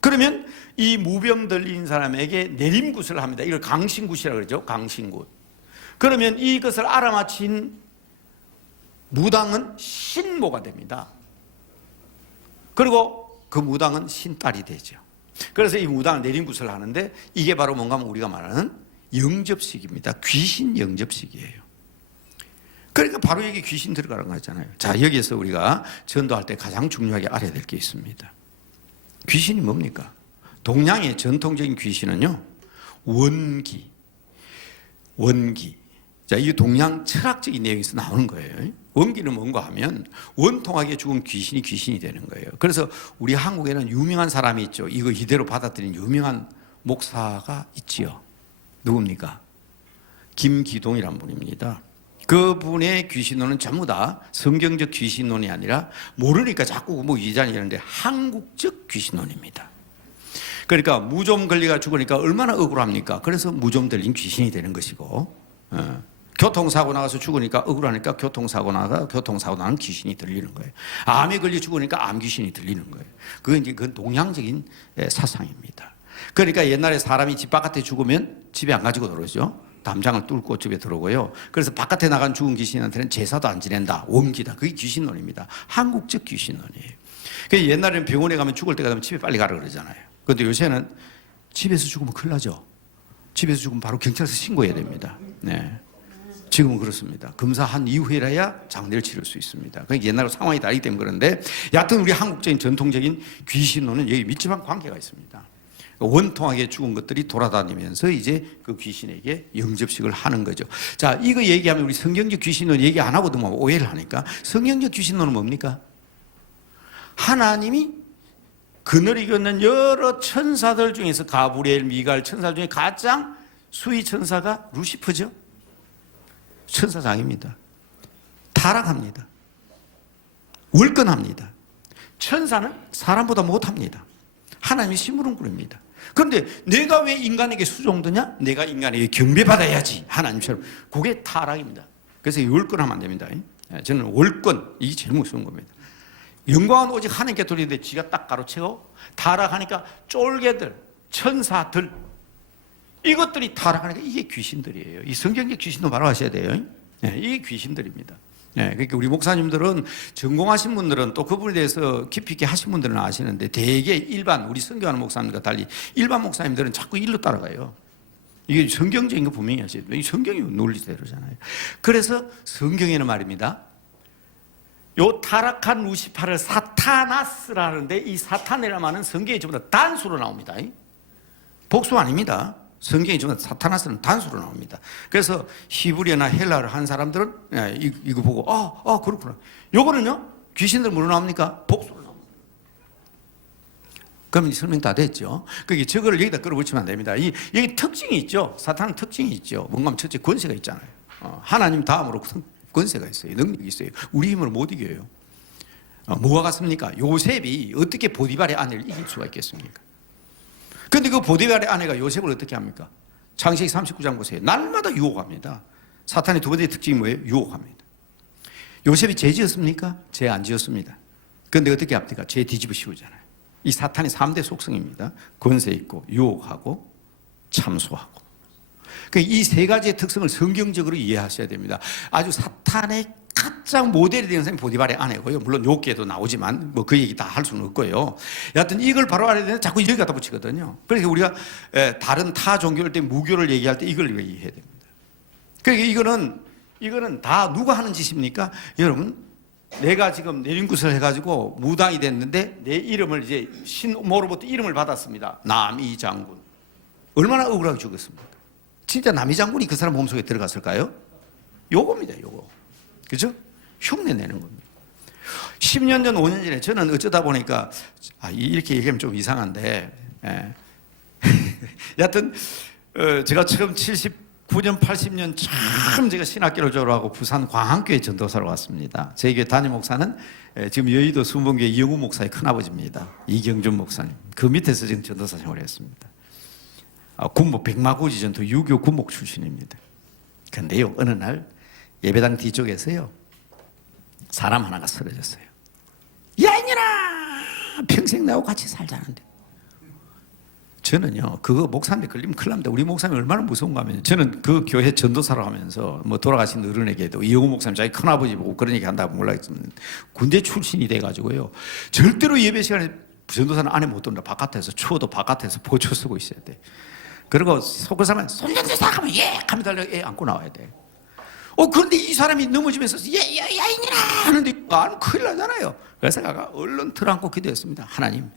그러면 이 무병 들린 사람에게 내림굿을 합니다. 이걸 강신굿이라고 그러죠. 강신굿. 그러면 이것을 알아맞힌 무당은 신모가 됩니다. 그리고 그 무당은 신딸이 되죠. 그래서 이 무당은 내림굿을 하는데 이게 바로 뭔가 하면 우리가 말하는 영접식입니다. 귀신 영접식이에요. 그러니까 바로 여기 귀신 들어가는 거잖아요. 자, 여기에서 우리가 전도할 때 가장 중요하게 알아야 될 게 있습니다. 귀신이 뭡니까? 동양의 전통적인 귀신은요, 원기. 자, 이 동양 철학적인 내용에서 나오는 거예요. 원기는 뭔가 하면 원통하게 죽은 귀신이 되는 거예요. 그래서 우리 한국에는 유명한 사람이 있죠. 이거 이대로 받아들인 유명한 목사가 있지요. 누굽니까? 김기동이라는 분입니다. 그분의 귀신론은 전부 다 성경적 귀신론이 아니라 모르니까 자꾸 뭐 이자니라는데 한국적 귀신론입니다. 그러니까 무좀 걸리가 죽으니까 얼마나 억울합니까? 그래서 무좀 들린 귀신이 되는 것이고, 교통사고 나가서 죽으니까 억울하니까 교통사고 나는 귀신이 들리는 거예요. 암에 걸려 죽으니까 암 귀신이 들리는 거예요. 그건 동양적인 사상입니다. 그러니까 옛날에 사람이 집 바깥에 죽으면 집에 안 가지고 들어오죠. 담장을 뚫고 집에 들어오고요. 그래서 바깥에 나간 죽은 귀신한테는 제사도 안 지낸다. 원기다. 그게 귀신론입니다. 한국적 귀신론이에요. 그러니까 옛날에는 병원에 가면 죽을 때가 되면 집에 빨리 가라 그러잖아요. 그런데 요새는 집에서 죽으면 큰일 나죠. 집에서 죽으면 바로 경찰서 신고해야 됩니다. 네. 지금은 그렇습니다. 검사한 이후에라야 장례를 치를 수 있습니다. 그러니까 옛날과 상황이 다르기 때문에 그런데 여하튼 우리 한국적인 전통적인 귀신론은 여기密집한 관계가 있습니다. 원통하게 죽은 것들이 돌아다니면서 이제 그 귀신에게 영접식을 하는 거죠. 자, 이거 얘기하면 우리 성경적 귀신론 얘기 안 하고도 뭐 오해를 하니까 성경적 귀신론은 뭡니까? 하나님이 그늘이 걷는 여러 천사들 중에서 가브리엘, 미가엘 천사들 중에 가장 수위 천사가 루시퍼죠. 천사장입니다. 타락합니다. 월권합니다. 천사는 사람보다 못합니다. 하나님이 심부름꾼입니다. 그런데 내가 왜 인간에게 수종드냐? 내가 인간에게 경배받아야지. 하나님처럼. 그게 타락입니다. 그래서 월권하면 안 됩니다. 저는 월권, 이게 제일 무서운 겁니다. 영광은 오직 하나님께 돌리는데 지가 딱 가로채고 타락하니까 쫄개들, 천사들 이것들이 타락하니까 이게 귀신들이에요. 이 성경적 귀신도 바로 아셔야 돼요. 이 귀신들입니다. 그러니까 우리 목사님들은 전공하신 분들은 또 그분에 대해서 깊이 있게 하신 분들은 아시는데 대개 일반 우리 선교하는 목사님과 달리 일반 목사님들은 자꾸 일로 따라가요. 이게 성경적인 거 분명히 하셔야 돼요. 이 성경이 논리대로잖아요. 그래서 성경에는 말입니다. 요 타락한 루시파를 사타나스라는데 이 사탄이라는 말은 성경에 전부 다 단수로 나옵니다. 복수 아닙니다. 성경에 전부 다 사타나스는 단수로 나옵니다. 그래서 히브리어나 헬라를 한 사람들은 이거 보고 그렇구나. 요거는요 귀신들 뭐로 나옵니까? 복수로 나옵니다. 그러면 설명 다 됐죠. 그게 저거를 여기다 끌어붙이면 안 됩니다. 여기 특징이 있죠. 사탄은 특징이 있죠. 뭔가 하면 첫째 권세가 있잖아요. 하나님 다음으로 권세가 있어요. 능력이 있어요. 우리 힘으로 못 이겨요. 뭐가 같습니까? 요셉이 어떻게 보디발의 아내를 이길 수가 있겠습니까? 그런데 그 보디발의 아내가 요셉을 어떻게 합니까? 창세기 39장 보세요. 날마다 유혹합니다. 사탄의 두 번째 특징이 뭐예요? 유혹합니다. 요셉이 죄 지었습니까? 죄 안 지었습니다. 그런데 어떻게 합니까? 죄 뒤집어 씌우잖아요. 이 사탄의 3대 속성입니다. 권세 있고 유혹하고 참소하고. 이 세 가지의 특성을 성경적으로 이해하셔야 됩니다. 아주 사탄의 가장 모델이 되는 사람이 보디발의 아내고요. 물론 욥기에도 나오지만 뭐 그 얘기 다 할 수는 없고요. 여하튼 이걸 바로 알아야 되는데 자꾸 여기 갖다 붙이거든요. 그래서 우리가 다른 타 종교일 때 무교를 얘기할 때 이걸 이해해야 됩니다. 그러니까 이거는 다 누가 하는 짓입니까? 여러분, 내가 지금 내린굿을 해가지고 무당이 됐는데 내 이름을 이제 신모로부터 이름을 받았습니다. 남이 장군. 얼마나 억울하게 죽었습니까? 진짜 남이 장군이 그 사람 몸속에 들어갔을까요? 요겁니다, 요거. 그죠? 흉내 내는 겁니다. 10년 전, 5년 전에 저는 어쩌다 보니까, 이렇게 얘기하면 좀 이상한데, 여하튼, 제가 처음 79년, 80년 처음 제가 신학교를 졸업하고 부산 광안교회 전도사로 왔습니다. 저희 교회 담임 목사는 지금 여의도 순복교회 이영우 목사의 큰아버지입니다. 이경준 목사님. 그 밑에서 지금 전도사 생활을 했습니다. 군목 백마고지 전투 유교 군목 출신입니다. 그런데요 어느 날 예배당 뒤쪽에서요 사람 하나가 쓰러졌어요. 야 이년아 평생 나하고 같이 살자는데. 저는요 그거 목사님이 걸리면 큰일 납니다. 우리 목사님이 얼마나 무서운가 하면 저는 그 교회 전도사로 하면서 뭐 돌아가신 어른에게도 이영우 목사님 자기 큰아버지 보고 그런 얘기 한다고 몰라겠지만 군대 출신이 돼가지고요 절대로 예배 시간에 전도사는 안에 못 들어온다. 바깥에서 추워도 바깥에서 보초 쓰고 있어야 돼. 그리고 속을 사람 손전도사 하면 예 하면 달려 애 안고 나와야 돼. 그런데 이 사람이 넘어지면서 야 이년아 하는데 안 큰일 나잖아요. 그래서 제가 얼른 틀 안고 기도했습니다. 하나님,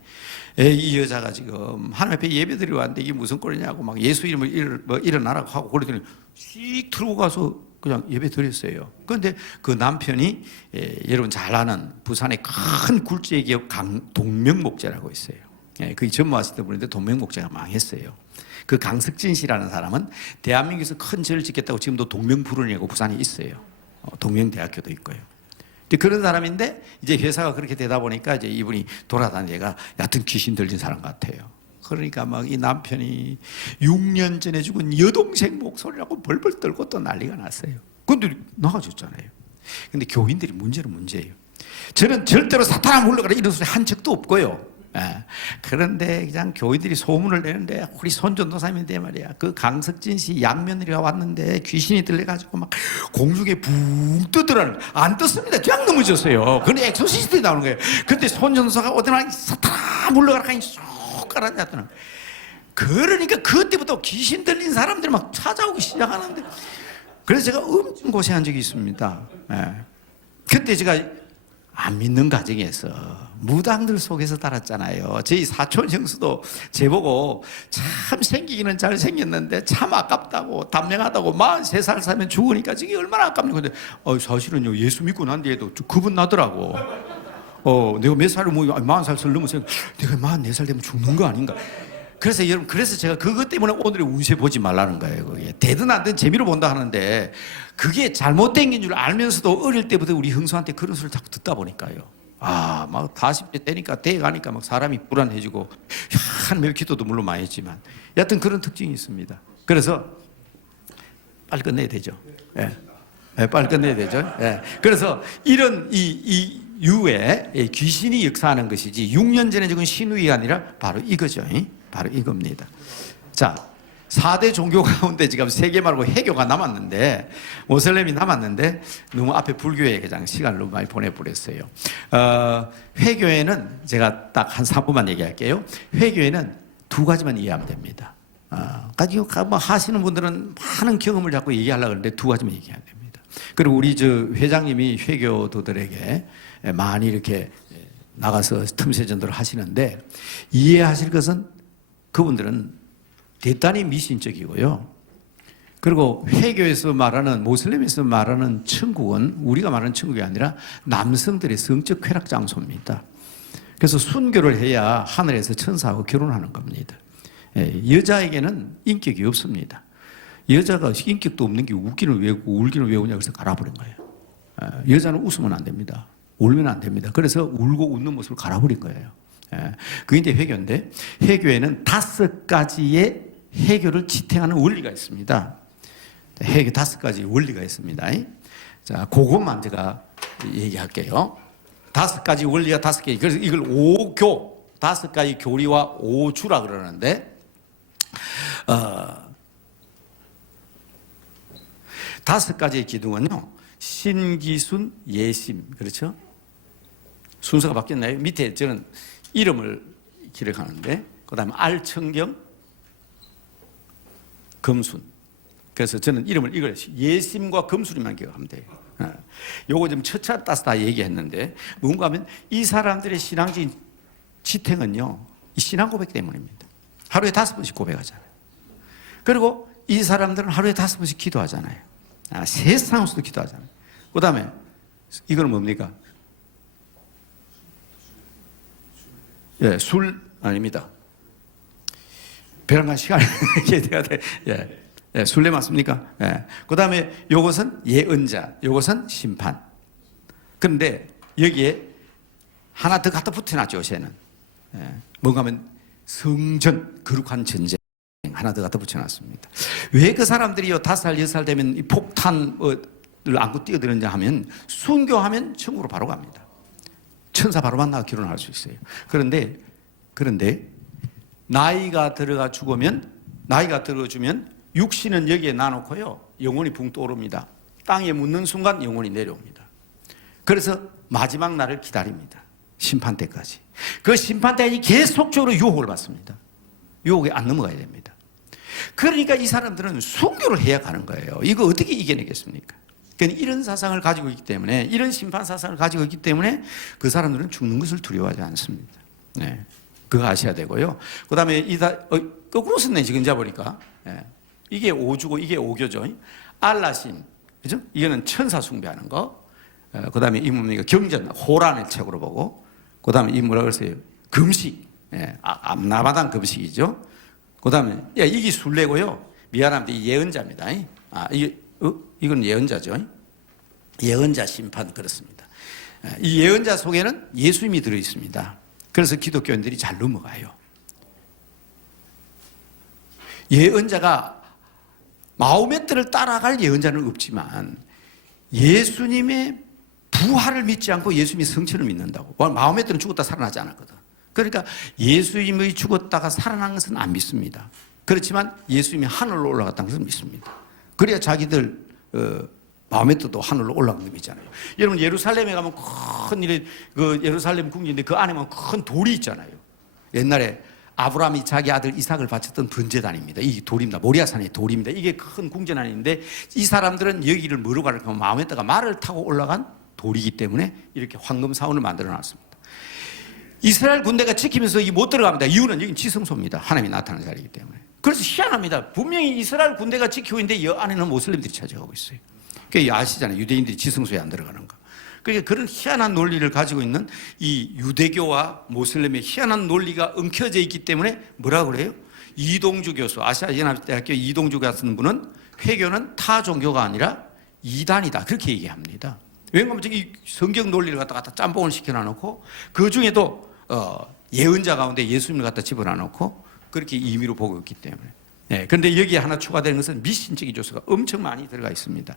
이 여자가 지금 하나님 앞에 예배드리러 왔는데 이게 무슨 꼴이냐고 막 예수 이름을 일어나라고 하고 그러더니 씩 들고 가서 그냥 예배 드렸어요. 그런데 그 남편이 여러분 잘 아는 부산의 큰 굴지의 기업 동명목재라고 있어요. 그게 전무하시던 분인데 동명목재가 망했어요. 그 강석진 씨라는 사람은 대한민국에서 큰 절을 짓겠다고 지금도 동명불원이라고 부산에 있어요. 동명대학교도 있고요. 그런 사람인데 이제 회사가 그렇게 되다 보니까 이제 이분이 돌아다니다가 얕은 귀신 들린 사람 같아요. 그러니까 막 이 남편이 6년 전에 죽은 여동생 목소리라고 벌벌 떨고 또 난리가 났어요. 근데 나가졌잖아요. 근데 교인들이 문제는 문제예요. 저는 절대로 사탄아 물러가라 이런 소리 한 적도 없고요. 그런데 그냥 교인들이 소문을 내는데 우리 손전도사님인데 말이야 그 강석진 씨 양며느리가 왔는데 귀신이 들려가지고 막 공중에 붕 뜨더라는 안 떴습니다. 그냥 넘어졌어요. 근데 엑소시스트에 나오는 거예요. 근데 손전도사가 오더니 사탄아 물러가라 하니 쏙 깔아놨더니 그러니까 그때부터 귀신 들린 사람들이 막 찾아오기 시작하는데 그래서 제가 엄청 고생한 적이 있습니다. 그때 제가 안 믿는 가정에서 무당들 속에서 살았잖아요. 저희 사촌 형수도 제보고 참 생기기는 잘생겼는데 참 아깝다고 단명하다고 43살 살면 죽으니까 저게 얼마나 아깝냐. 근데 사실은요 예수 믿고 난 뒤에도 그분 나더라고. 내가 몇 살을 뭐 40살 넘어서 내가 44살 되면 죽는 거 아닌가. 그래서 여러분 그래서 제가 그것 때문에 오늘의 운세 보지 말라는 거예요. 그게 되든 안 되든 재미로 본다 하는데 그게 잘못된 줄 알면서도 어릴 때부터 우리 형수한테 그런 소리를 자꾸 듣다 보니까요. 막 40대 되니까 돼 가니까 막 사람이 불안해지고 하나님의 기도도 물론 많이 했지만 여하튼 그런 특징이 있습니다. 그래서 빨리 끝내야 되죠. 빨리 끝내야 되죠. 그래서 이런 이 유에 귀신이 역사하는 것이지 6년 전에 죽은 신우이가 아니라 바로 이거죠. 바로 이겁니다. 자, 4대 종교 가운데 지금 3개 말고 해교가 남았는데, 모슬렘이 남았는데, 너무 앞에 불교에 그냥 시간을 너무 많이 보내버렸어요. 회교에는 제가 딱 한 3분만 얘기할게요. 회교에는 2가지만 이해하면 됩니다. 가지고 뭐 하시는 분들은 많은 경험을 자꾸 얘기하려고 하는데 2가지만 얘기해야 됩니다. 그리고 우리 저 회장님이 회교도들에게 많이 이렇게 나가서 틈새 전도를 하시는데, 이해하실 것은 그분들은 대단히 미신적이고요. 그리고 회교에서 말하는, 모슬렘에서 말하는 천국은 우리가 말하는 천국이 아니라 남성들의 성적 쾌락 장소입니다. 그래서 순교를 해야 하늘에서 천사하고 결혼하는 겁니다. 여자에게는 인격이 없습니다. 여자가 인격도 없는 게 웃기는 왜 웃고 울기는 왜 우냐 그래서 갈아버린 거예요. 여자는 웃으면 안 됩니다. 울면 안 됩니다. 그래서 울고 웃는 모습을 갈아버린 거예요. 그게 이제 회교인데, 회교에는 5가지의 해교를 지탱하는 원리가 있습니다. 해교 5가지 원리가 있습니다. 자, 그것만 제가 얘기할게요. 5가지 원리가 5개. 그래서 이걸 5교, 5가지 교리와 5주라 그러는데, 5가지의 기둥은요, 신기순, 예심. 그렇죠? 순서가 바뀌었나요? 밑에 저는 이름을 기록하는데, 그 다음에 알청경, 금순. 그래서 저는 이름을 이걸 예심과 금순이만 기억하면 돼요. 요거 좀 첫차 따서 다 얘기했는데, 뭔가 하면 이 사람들의 신앙적인 지탱은요, 이 신앙 고백 때문입니다. 하루에 5번씩 고백하잖아요. 그리고 이 사람들은 하루에 5번씩 기도하잖아요. 세상에서도 기도하잖아요. 그 다음에 이거는 뭡니까? 예, 술 아닙니다. 벼랑간 시간이 돼야 돼. 예, 술래 맞습니까? 예. 그 다음에 요것은 예언자, 요것은 심판. 그런데 여기에 하나 더 갖다 붙여놨죠, 요새는. 뭔가 하면 성전, 거룩한 전쟁. 하나 더 갖다 붙여놨습니다. 왜 그 사람들이요, 5살, 6살 되면 이 폭탄을 안고 뛰어드는지 하면, 순교하면 천국으로 바로 갑니다. 천사 바로 만나서 결혼할 수 있어요. 그런데 나이가 들어가 죽으면, 나이가 들어주면 육신은 여기에 놔놓고요, 영혼이 붕 떠오릅니다. 땅에 묻는 순간 영혼이 내려옵니다. 그래서 마지막 날을 기다립니다. 심판 때까지. 그 심판 때까지 계속적으로 유혹을 받습니다. 유혹에 안 넘어가야 됩니다. 그러니까 이 사람들은 순교를 해야 가는 거예요. 이거 어떻게 이겨내겠습니까? 그러니까 이런 사상을 가지고 있기 때문에, 이런 심판 사상을 가지고 있기 때문에 그 사람들은 죽는 것을 두려워하지 않습니다. 네. 그거 아셔야 되고요. 그 다음에 거꾸로 썼네, 지금 잡으니까. 이게 5주고 이게 5교죠. 알라신, 그죠? 이거는 천사 숭배하는 거. 그 다음에 이 뭡니까? 경전, 호란의 책으로 보고. 그 다음에 이 뭐라 그랬어요? 금식. 암나마당 금식이죠. 그 다음에, 이게 순례고요. 미안합니다. 이 예언자입니다. 이건 예언자죠. 예언자 심판, 그렇습니다. 이 예언자 속에는 예수님이 들어있습니다. 그래서 기독교인들이 잘 넘어가요. 예언자가 마호메트를 따라갈 예언자는 없지만, 예수님의 부활을 믿지 않고 예수님의 성천을 믿는다고. 마호메트는 죽었다 살아나지 않았거든. 그러니까 예수님이 죽었다가 살아난 것은 안 믿습니다. 그렇지만 예수님이 하늘로 올라갔다는 것은 믿습니다. 그래야 자기들 마호메트도 하늘로 올라간 거 믿잖아요. 여러분, 예루살렘에 가면 큰 그 예루살렘 궁전인데 그 안에 보면 큰 돌이 있잖아요. 옛날에 아브라함이 자기 아들 이삭을 바쳤던 번제단입니다. 이 돌입니다. 모리아산의 돌입니다. 이게 큰 궁전 안인데, 이 사람들은 여기를 뭐로 가는가 하면 마호메트가 말을 타고 올라간 돌이기 때문에 이렇게 황금 사원을 만들어 놨습니다. 이스라엘 군대가 지키면서 이 못 들어갑니다. 이유는 여기 지성소입니다. 하나님이 나타나는 자리이기 때문에. 그래서 희한합니다. 분명히 이스라엘 군대가 지키고 있는데 이 안에는 모슬림들이 차지하고 있어요. 그게 아시잖아요. 유대인들이 지성소에 안 들어가는 거. 그러니까 그런 희한한 논리를 가지고 있는 이 유대교와 모슬림의 희한한 논리가 엉켜져 있기 때문에 뭐라고 그래요? 이동주 교수, 아시아연합대학교 이동주 교수는 분은 회교는 타 종교가 아니라 이단이다, 그렇게 얘기합니다. 왜냐하면 저기 성경 논리를 갖다 짬뽕을 시켜놔놓고, 그 중에도 예언자 가운데 예수님을 갖다 집어넣어놓고 그렇게 임의로 보고 있기 때문에. 그런데 여기에 하나 추가되는 것은 미신적인 요소가 엄청 많이 들어가 있습니다.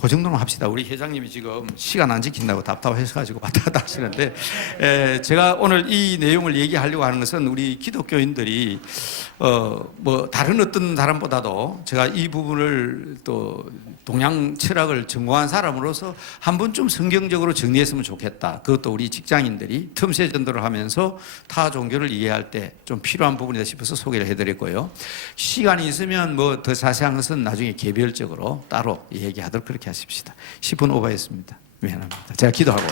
그 정도는 합시다. 우리 회장님이 지금 시간 안 지킨다고 답답하셔가지고 왔다 갔다 하시는데, 제가 오늘 이 내용을 얘기하려고 하는 것은 우리 기독교인들이 뭐 다른 어떤 사람보다도 제가 이 부분을 또 동양 철학을 전공한 사람으로서 한 번쯤 성경적으로 정리했으면 좋겠다. 그것도 우리 직장인들이 틈새 전도를 하면서 타 종교를 이해할 때 좀 필요한 부분이다 싶어서 소개를 해드렸고요. 시간이 있으면 뭐 더 자세한 것은 나중에 개별적으로 따로 얘기하도록 그렇게 하십시다. 10분 오버했습니다. 미안합니다. 제가 기도하고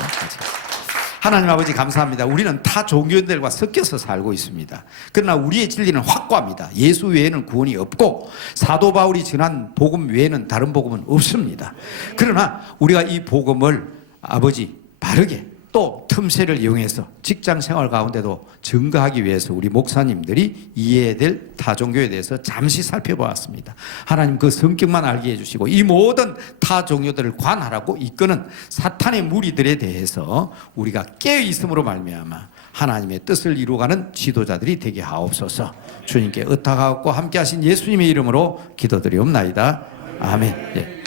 하나님 아버지 감사합니다. 우리는 타 종교인들과 섞여서 살고 있습니다. 그러나 우리의 진리는 확고합니다. 예수 외에는 구원이 없고 사도 바울이 전한 복음 외에는 다른 복음은 없습니다. 그러나 우리가 이 복음을 아버지 바르게 또 틈새를 이용해서 직장 생활 가운데도 증거하기 위해서 우리 목사님들이 이해해야 될 타종교에 대해서 잠시 살펴보았습니다. 하나님 그 성격만 알게 해주시고 이 모든 타종교들을 관할하고 이끄는 사탄의 무리들에 대해서 우리가 깨어있음으로 말미암아 하나님의 뜻을 이루어가는 지도자들이 되게 하옵소서. 주님께 의탁하고 함께 하신 예수님의 이름으로 기도드리옵나이다. 아멘.